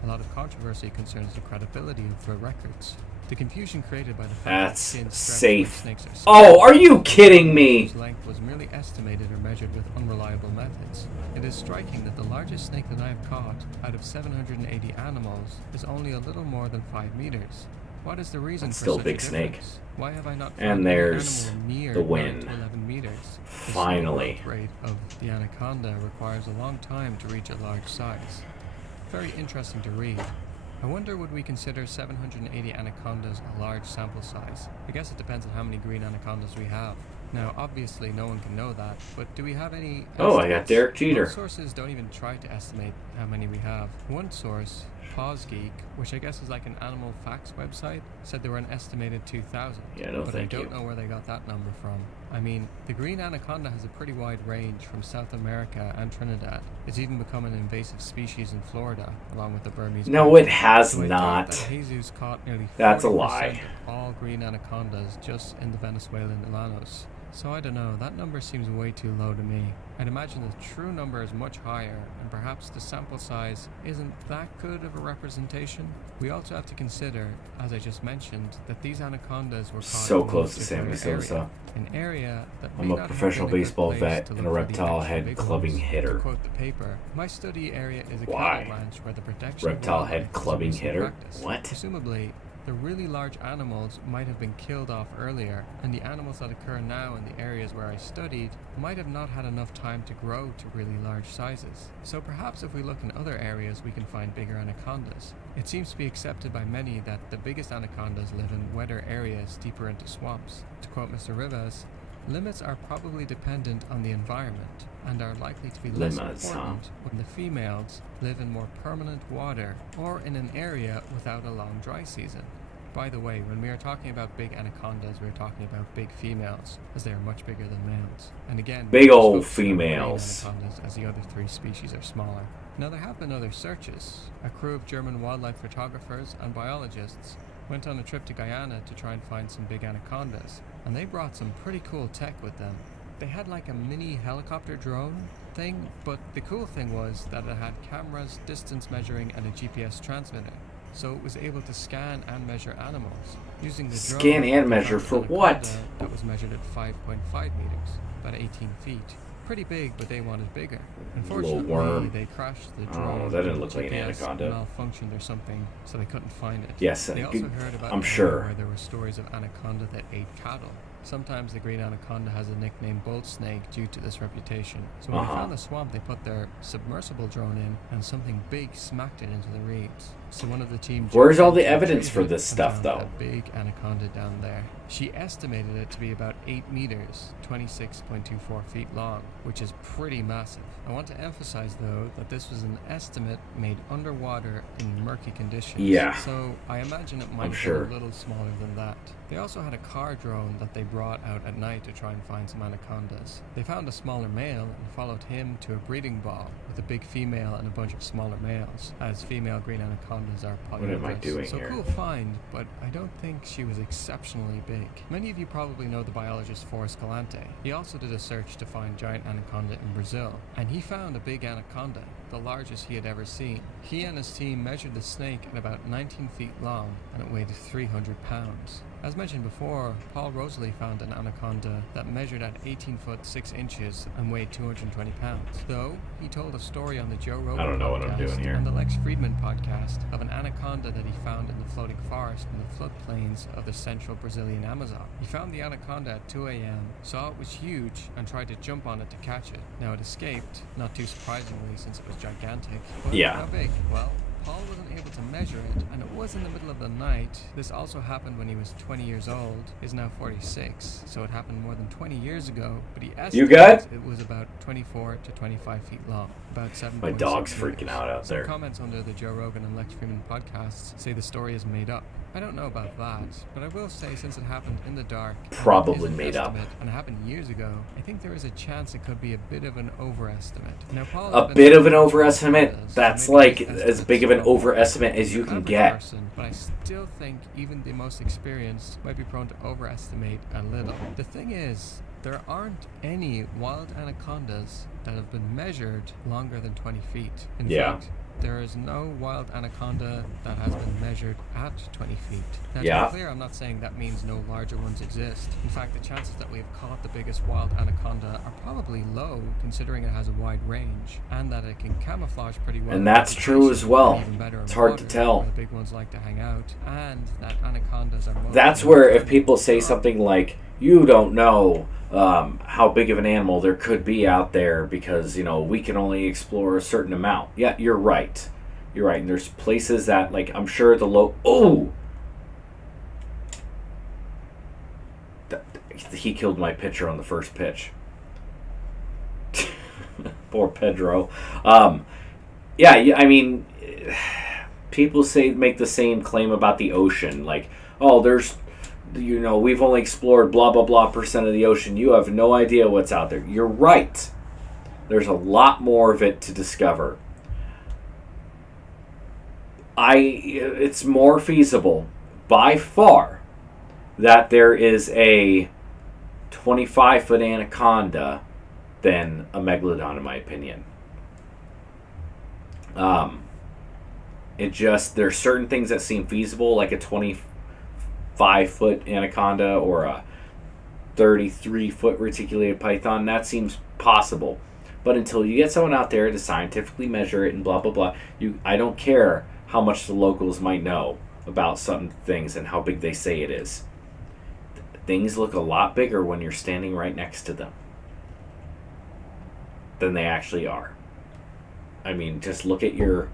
A lot of controversy concerns the credibility of their records. The confusion created by the fact that safe. Snakes are oh, are you kidding me? whose length was merely estimated or measured with unreliable methods. It is striking that the largest snake that I have caught out of 780 animals is only a little more than 5 meters. What is the reason for still such big a snake. difference? Why have I not found And there's an animal near the 9 win. to 11 meters? Finally. The rate of the anaconda requires a long time to reach a large size. Very interesting to read. I wonder, would we consider 780 anacondas a large sample size? I guess it depends on how many green anacondas we have. Now, obviously, no one can know that, but do we have any Oh, I got Derek Jeter. Most sources don't even try to estimate how many we have. One source, Paws Geek, which I guess is like an animal facts website, said there were an estimated 2,000. Yeah, no, but I don't know where they got that number from. I mean, the green anaconda has a pretty wide range from South America and Trinidad. It's even become an invasive species in Florida, along with the Burmese. No, it has so not. That Jesus caught nearly 40% That's a lie. of all green anacondas just in the Venezuelan llanos. So I don't know, that number seems way too low to me. I'd imagine the true number is much higher, and perhaps the sample size isn't that good of a representation. We also have to consider, as I just mentioned, that these anacondas were caught so in close to Sammy Sosa. An area that I'm a professional baseball vet and a reptile head clubbing hitter. To quote the paper, my study area is a Why? cattle ranch where the protection Reptile of head wildlife is clubbing used in hitter? practice. What? Presumably, the really large animals might have been killed off earlier, and the animals that occur now in the areas where I studied might have not had enough time to grow to really large sizes. So perhaps if we look in other areas we can find bigger anacondas. It seems to be accepted by many that the biggest anacondas live in wetter areas deeper into swamps. To quote Mr. Rivas, limits are probably dependent on the environment and are likely to be less important when the females live in more permanent water or in an area without a long dry season. By the way, when we are talking about big anacondas, we are talking about big females, as they are much bigger than males. And again, big old females. Anacondas, as the other 3 species are smaller. Now, there have been other searches. A crew of German wildlife photographers and biologists went on a trip to Guyana to try and find some big anacondas, and they brought some pretty cool tech with them. They had like a mini helicopter drone thing, but the cool thing was that it had cameras, distance measuring, and a GPS transmitter. So it was able to scan and measure animals. Using the drone, scan and measure for what? That was measured at 5.5 meters, about 18 feet. Pretty big, but they wanted bigger. Unfortunately, they crashed the drone. Oh, that didn't look like an anaconda. Malfunctioned or something, so they couldn't find it. Yes, they also heard about I'm sure where there were stories of anaconda that ate cattle. Sometimes the green anaconda has a nickname bolt snake due to this reputation. So when they found the swamp, they put their submersible drone in, and something big smacked it into the reeds. So one of the team... Where's all the evidence for this stuff, though? A big anaconda down there. She estimated it to be about 8 meters, 26.24 feet long, which is pretty massive. I want to emphasize, though, that this was an estimate made underwater in murky conditions. Yeah. So I imagine it might have been a little smaller than that. They also had a car drone that they brought out at night to try and find some anacondas. They found a smaller male and followed him to a breeding ball with a big female and a bunch of smaller males, as female green anacondas are polyamorous. What am I doing so here? Cool find, but I don't think she was exceptionally big. Many of you probably know the biologist Forrest Galante. He also did a search to find giant anaconda in Brazil, and he found a big anaconda, the largest he had ever seen. He and his team measured the snake at about 19 feet long, and it weighed 300 pounds. As mentioned before, Paul Rosalie found an anaconda that measured at 18 foot 6 inches and weighed 220 pounds. Though, he told a story on the Joe Rogan I don't know what I'm doing here. and the Lex Friedman podcast of an anaconda that he found in the floating forest in the floodplains of the central Brazilian Amazon. He found the anaconda at 2 a.m., saw it was huge, and tried to jump on it to catch it. Now it escaped, not too surprisingly since it was gigantic. But how big? Well, Paul wasn't able to measure it, and it was in the middle of the night. This also happened when he was 20 years old. He's now 46, so it happened more than 20 years ago, but he estimated it was about 24 to 25 feet long, about 7. My dog's freaking out there. Some comments under the Joe Rogan and Lex Friedman podcasts say the story is made up. I don't know about that, but I will say since it happened in the dark, probably made up, and it happened years ago, I think there is a chance it could be a bit of an overestimate. Now, Paul a bit of an overestimate? That's like as big of an overestimate as you can get. But I still think even the most experienced might be prone to overestimate a little. The thing is, there aren't any wild anacondas that have been measured longer than 20 feet. In fact, there is no wild anaconda that has been measured at 20 feet. Now, to be clear, I'm not saying that means no larger ones exist. In fact, the chances that we have caught the biggest wild anaconda are probably low, considering it has a wide range, and that it can camouflage pretty well. And that's true as well. It's hard to tell. Where the big ones like to hang out, and that anacondas are... That's where if people say something like, you don't know how big of an animal there could be out there because, you know, we can only explore a certain amount. Yeah, you're right. You're right. And there's places that, like, I'm sure he killed my pitcher on the first pitch. Poor Pedro. I mean, people make the same claim about the ocean. Like, oh, we've only explored blah, blah, blah % of the ocean. You have no idea what's out there. You're right. There's a lot more of it to discover. It's more feasible, by far, that there is a 25-foot anaconda than a megalodon, in my opinion. There's certain things that seem feasible, like a 25-foot anaconda or a 33-foot reticulated python. That seems possible. But until you get someone out there to scientifically measure it and blah, blah, blah, I don't care how much the locals might know about some things and how big they say it is. Things look a lot bigger when you're standing right next to them than they actually are. I mean, just look at your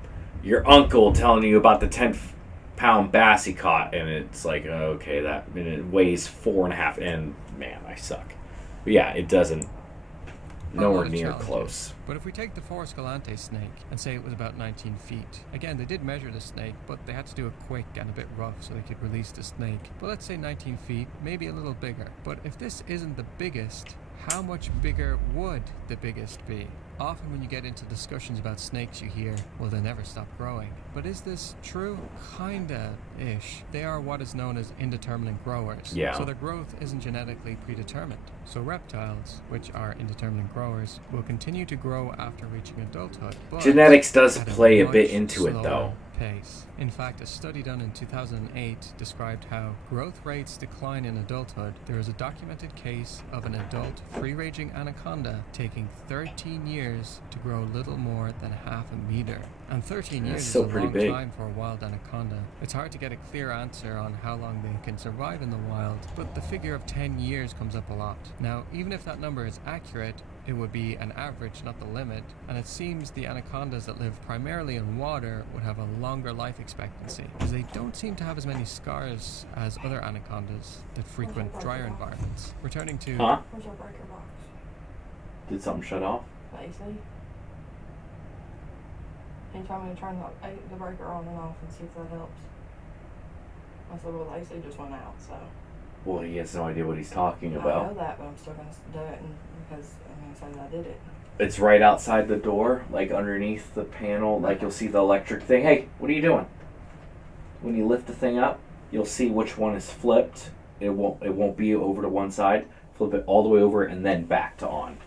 uncle telling you about the 10-pound bass he caught, and it's like, okay, it weighs 4.5, and man, I suck. But yeah, it doesn't. Nowhere near close. But if we take the Forrest Galante snake and say it was about 19 feet, again, they did measure the snake, but they had to do it quick and a bit rough so they could release the snake. But let's say 19 feet, maybe a little bigger. But if this isn't the biggest, how much bigger would the biggest be? Often when you get into discussions about snakes you hear, well, they never stop growing. But is this true? Kinda-ish. They are what is known as indeterminate growers. Yeah. So their growth isn't genetically predetermined. So reptiles, which are indeterminate growers, will continue to grow after reaching adulthood. But genetics does at play a much bit into it, slower though. Pace. In fact, a study done in 2008 described how growth rates decline in adulthood. There is a documented case of an adult free-ranging anaconda taking 13 years to grow little more than half a meter. And 13 years is a long time for a wild anaconda. It's hard to get a clear answer on how long they can survive in the wild, but the figure of 10 years comes up a lot. Now, even if that number is accurate, it would be an average, not the limit, and it seems the anacondas that live primarily in water would have a longer life expectancy, as they don't seem to have as many scars as other anacondas that frequent drier environments. Returning to... Huh? Where's our breaker box? Did something shut off? The AC? He told me to turn the breaker on and off and see if that helps. I said, well, the AC just went out, so... Well, he has no idea what he's talking I about. know that, but I'm still going to do it because I'm going to say that I did it. It's right outside the door, like underneath the panel, like you'll see the electric thing. Hey, what are you doing? When you lift the thing up, you'll see which one is flipped. It won't be over to one side. Flip it all the way over and then back to on.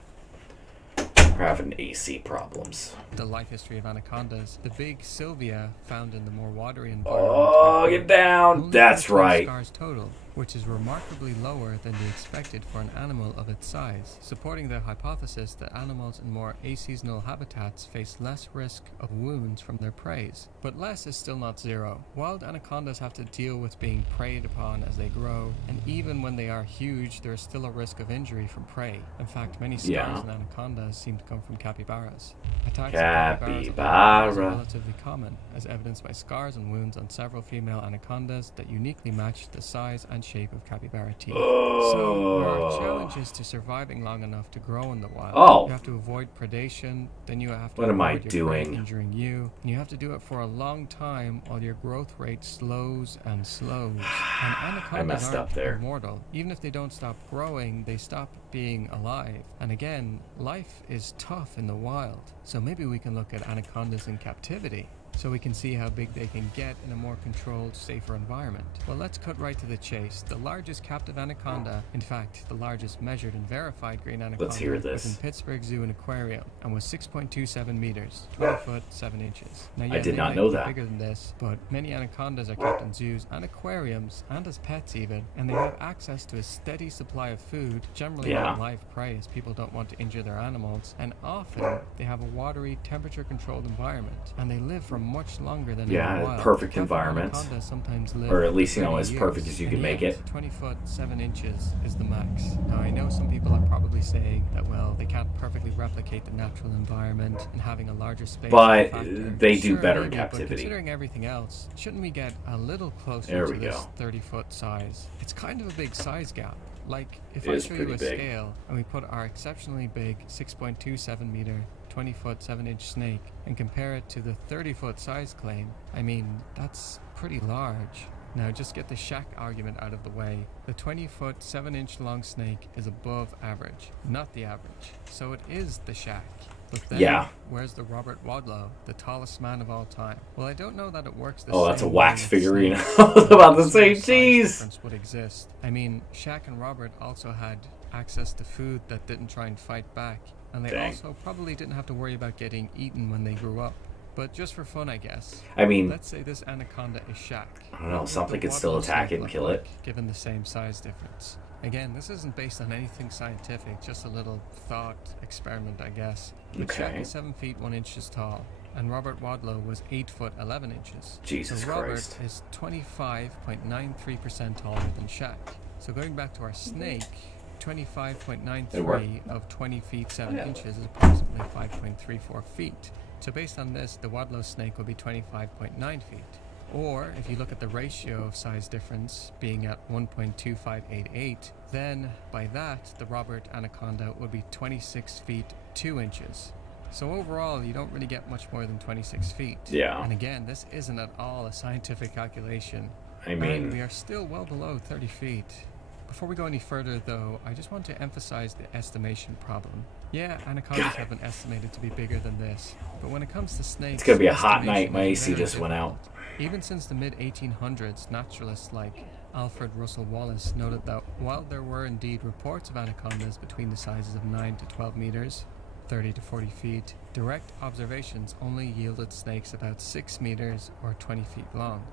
We're having AC problems. The life history of anacondas, the big Sylvia found in the more watery environment. Oh, get down! That's right. Scars total, which is remarkably lower than the expected for an animal of its size, supporting the hypothesis that animals in more aseasonal habitats face less risk of wounds from their prey. But less is still not zero. Wild anacondas have to deal with being preyed upon as they grow, and even when they are huge, there is still a risk of injury from prey. In fact, many scars in anacondas seem to come from capybaras. Attacks of capybaras are relatively common, as evidenced by scars and wounds on several female anacondas that uniquely match the size and shape of capybara teeth. So there are challenges to surviving long enough to grow in the wild. You have to avoid predation, then you have to avoid your prey injuring you, and you have to do it for a long time while your growth rate slows and slows. And anacondas aren't immortal. Even if they don't stop growing, they stop being alive. And again, life is tough in the wild. So maybe we can look at anacondas in captivity, so we can see how big they can get in a more controlled, safer environment. Well, let's cut right to the chase. The largest captive anaconda, in fact, the largest measured and verified green anaconda, was in Pittsburgh Zoo and Aquarium and was 6.27 meters, 20 foot, 7 inches. Now, I did not know that. Bigger than this, but many anacondas are kept in zoos and aquariums, and as pets even, and they have access to a steady supply of food, generally not live prey, as people don't want to injure their animals, and often they have a watery, temperature-controlled environment, and they live for much longer than in the wild. Perfect environment, sometimes live or at least as years, perfect as you can make it. 20 foot 7 inches is the max. Now I know some people are probably saying that, well, they can't perfectly replicate the natural environment, and having a larger space, but they do better in maybe, captivity. But considering everything else, shouldn't we get a little closer to this 30 foot size? It's kind of a big size gap. Like, if I show you a scale and we put our exceptionally big 6.27 meter 20 foot 7 inch snake and compare it to the 30 foot size claim, I mean, that's pretty large. Now just get the shack argument out of the way. The 20 foot 7 inch long snake is above average, not the average. So it is the shack. But then, where's the Robert Wadlow, the tallest man of all time? Well, I don't know that it works the same way. Oh, that's a wax figurine. I was about to say, jeez. Difference would exist. I mean, Shaq and Robert also had access to food that didn't try and fight back. And they also probably didn't have to worry about getting eaten when they grew up. But just for fun, I guess. I mean, let's say this anaconda is Shaq. I don't know, something could still attack it and kill it. Given the same size difference. Again, this isn't based on anything scientific, just a little thought experiment, I guess. But Shaq is 7 feet 1 inches tall, and Robert Wadlow was 8 foot 11 inches. Jesus Christ. Robert is 25.93% taller than Shaq. So going back to our snake, 25.93 of 20 feet 7 inches is approximately 5.34 feet. So based on this, the Wadlow snake will be 25.9 feet. Or if you look at the ratio of size difference being at 1.2588, then by that, the Robert Anaconda would be 26 feet 2 inches. So overall, you don't really get much more than 26 feet. Yeah. And again, this isn't at all a scientific calculation. I mean, and we are still well below 30 feet. Before we go any further, though, I just want to emphasize the estimation problem. Yeah, anacondas have been estimated to be bigger than this, but when it comes to snakes... It's gonna be a hot night. My AC just went out. Even since the mid-1800s, naturalists like Alfred Russel Wallace noted that while there were indeed reports of anacondas between the sizes of 9 to 12 meters, 30 to 40 feet, direct observations only yielded snakes about 6 meters or 20 feet long.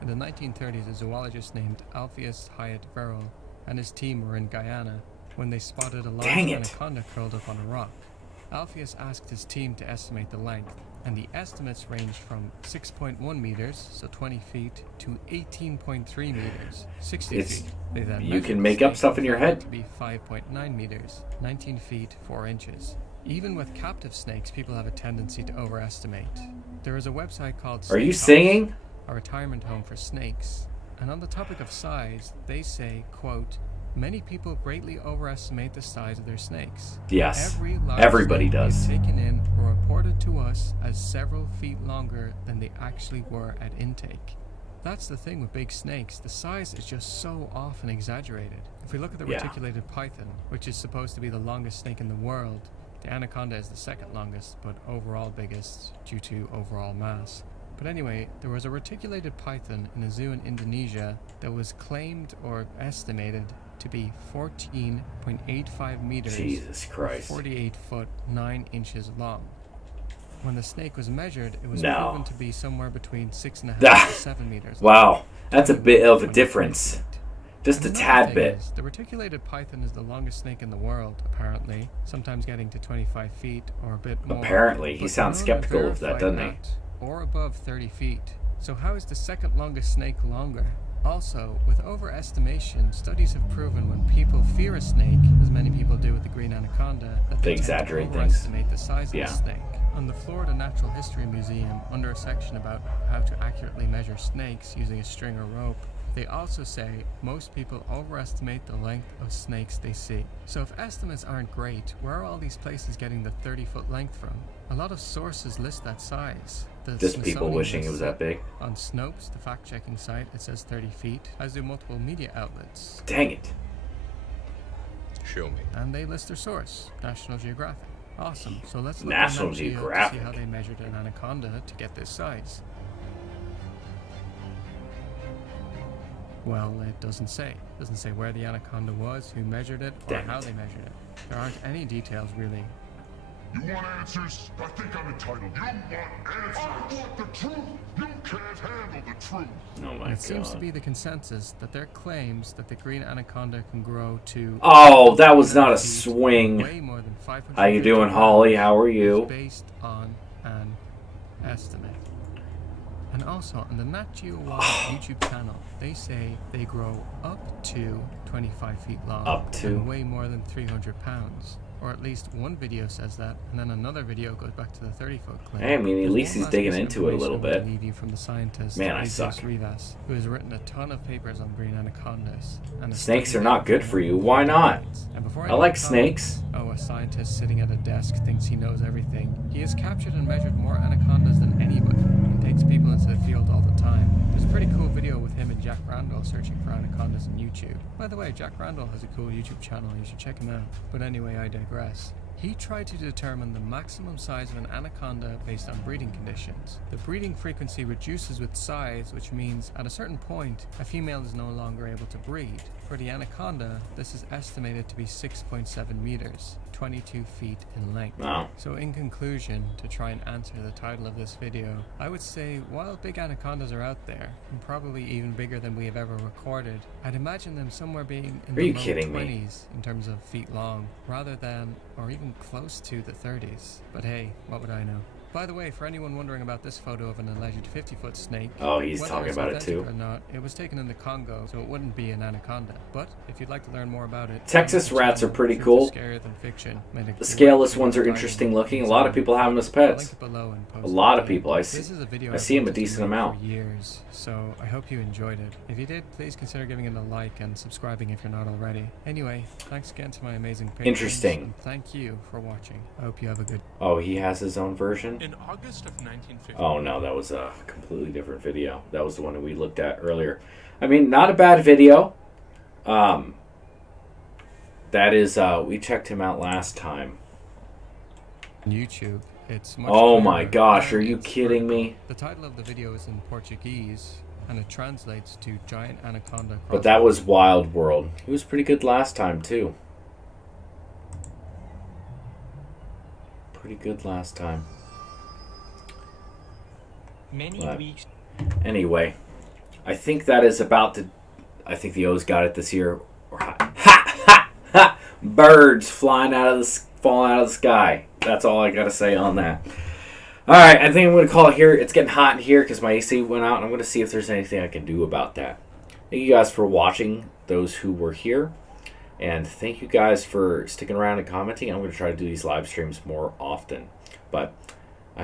In the 1930s, a zoologist named Alpheus Hyatt Verrill and his team were in Guyana when they spotted a large anaconda curled up on a rock. Alpheus asked his team to estimate the length, and the estimates ranged from 6.1 meters, so 20 feet, to 18.3 meters, 60 feet. They then you can make up stuff in your head. To be 5.9 meters, 19 feet, 4 inches. Even with captive snakes, people have a tendency to overestimate. There is a website called Are you singing? A retirement home for snakes. And on the topic of size, they say, quote, many people greatly overestimate the size of their snakes. Yes, everybody does. Taken in or reported to us as several feet longer than they actually were at intake. That's the thing with big snakes. The size is just so often exaggerated. If we look at the reticulated python, which is supposed to be the longest snake in the world, the anaconda is the second longest, but overall biggest due to overall mass. But anyway, there was a reticulated python in a zoo in Indonesia that was claimed or estimated to be 14.85 meters, Jesus Christ, 48 foot 9 inches long. When the snake was measured, it was proven to be somewhere between 6.5 to 7 meters long. Wow, that's a bit of a difference. Just a tad bit. The reticulated python is the longest snake in the world, apparently, sometimes getting to 25 feet or a bit more. Apparently, he sounds skeptical of that, doesn't he? Or above 30 feet. So how is the second longest snake longer? Also, with overestimation, studies have proven when people fear a snake, as many people do with the green anaconda, that they exaggerate tend to overestimate the size of the snake. On the Florida Natural History Museum, under a section about how to accurately measure snakes using a string or rope, they also say most people overestimate the length of snakes they see. So if estimates aren't great, where are all these places getting the 30-foot length from? A lot of sources list that size. Just people wishing it was that big. On Snopes, the fact-checking site, it says 30 feet, as do multiple media outlets. Dang it. Show me. And they list their source, National Geographic. Awesome. So let's look National at Geographic to see how they measured an anaconda to get this size. Well, it doesn't say. It doesn't say where the anaconda was, who measured it, or how they measured it. There aren't any details, really. You want answers? I think I'm entitled. You want answers? I want the truth. You can't handle the truth. Oh my God. It seems to be the consensus that their claims that the green anaconda can grow to... Oh, that was not a swing. Way more than 500 How you doing, Holly? How are you? Based on an estimate. And also, on the Nat Geo Wild YouTube channel, they say they grow up to 25 feet long. Up to? And weigh more than 300 pounds. Or at least one video says that, and then another video goes back to the 30-foot claim. Hey, I mean, at least he's digging into it a little bit. Leave you from the scientist, Man, I suck. Rivas, who has written a ton of papers on green anacondas. And snakes are not good for you. Why not? And before I like snakes. Oh, a scientist sitting at a desk thinks he knows everything. He has captured and measured more anacondas than anybody, and takes people into the field all the time. There's a pretty cool video with him and Jack Randall searching for anacondas on YouTube. By the way, Jack Randall has a cool YouTube channel, you should check him out. But anyway, I digress. He tried to determine the maximum size of an anaconda based on breeding conditions. The breeding frequency reduces with size, which means at a certain point, a female is no longer able to breed. For the anaconda, this is estimated to be 6.7 meters, 22 feet in length. Wow. So in conclusion, to try and answer the title of this video, I would say while big anacondas are out there, and probably even bigger than we have ever recorded, I'd imagine them somewhere being in the low 20s in terms of feet long, rather than, or even close to the 30s. But hey, what would I know? By the way, for anyone wondering about this photo of an alleged 50-foot snake, oh, he's talking about it too. Or not, it was taken in the Congo, so it wouldn't be an anaconda. But if you'd like to learn more about it, Texas rats are pretty cool. Scarier than fiction. The scaleless ones are interesting looking. A lot of people have them as pets. A lot of people. I see them a decent amount. For years, so I hope you enjoyed it. If you did, please consider giving it a like and subscribing if you're not already. Anyway, thanks again to my amazing patrons. Interesting. And thank you for watching. I hope you have a good... Oh, he has his own version? In August of 1950. Oh no, that was a completely different video. That was the one that we looked at earlier. I mean, not a bad video. that is, we checked him out last time. On YouTube, it's much oh clearer. My gosh, are And you it's kidding vertical. me? The title of the video is in Portuguese, and it translates to Giant Anaconda. But that was Wild World. He was pretty good last time, too. Pretty good last time. Many weeks. Anyway, I think that is about to... I think the O's got it this year. Ha! Ha! Ha! Birds falling out of the sky. That's all I got to say on that. Alright, I think I'm going to call it here. It's getting hot in here because my AC went out, and I'm going to see if there's anything I can do about that. Thank you guys for watching, those who were here. And thank you guys for sticking around and commenting. I'm going to try to do these live streams more often. But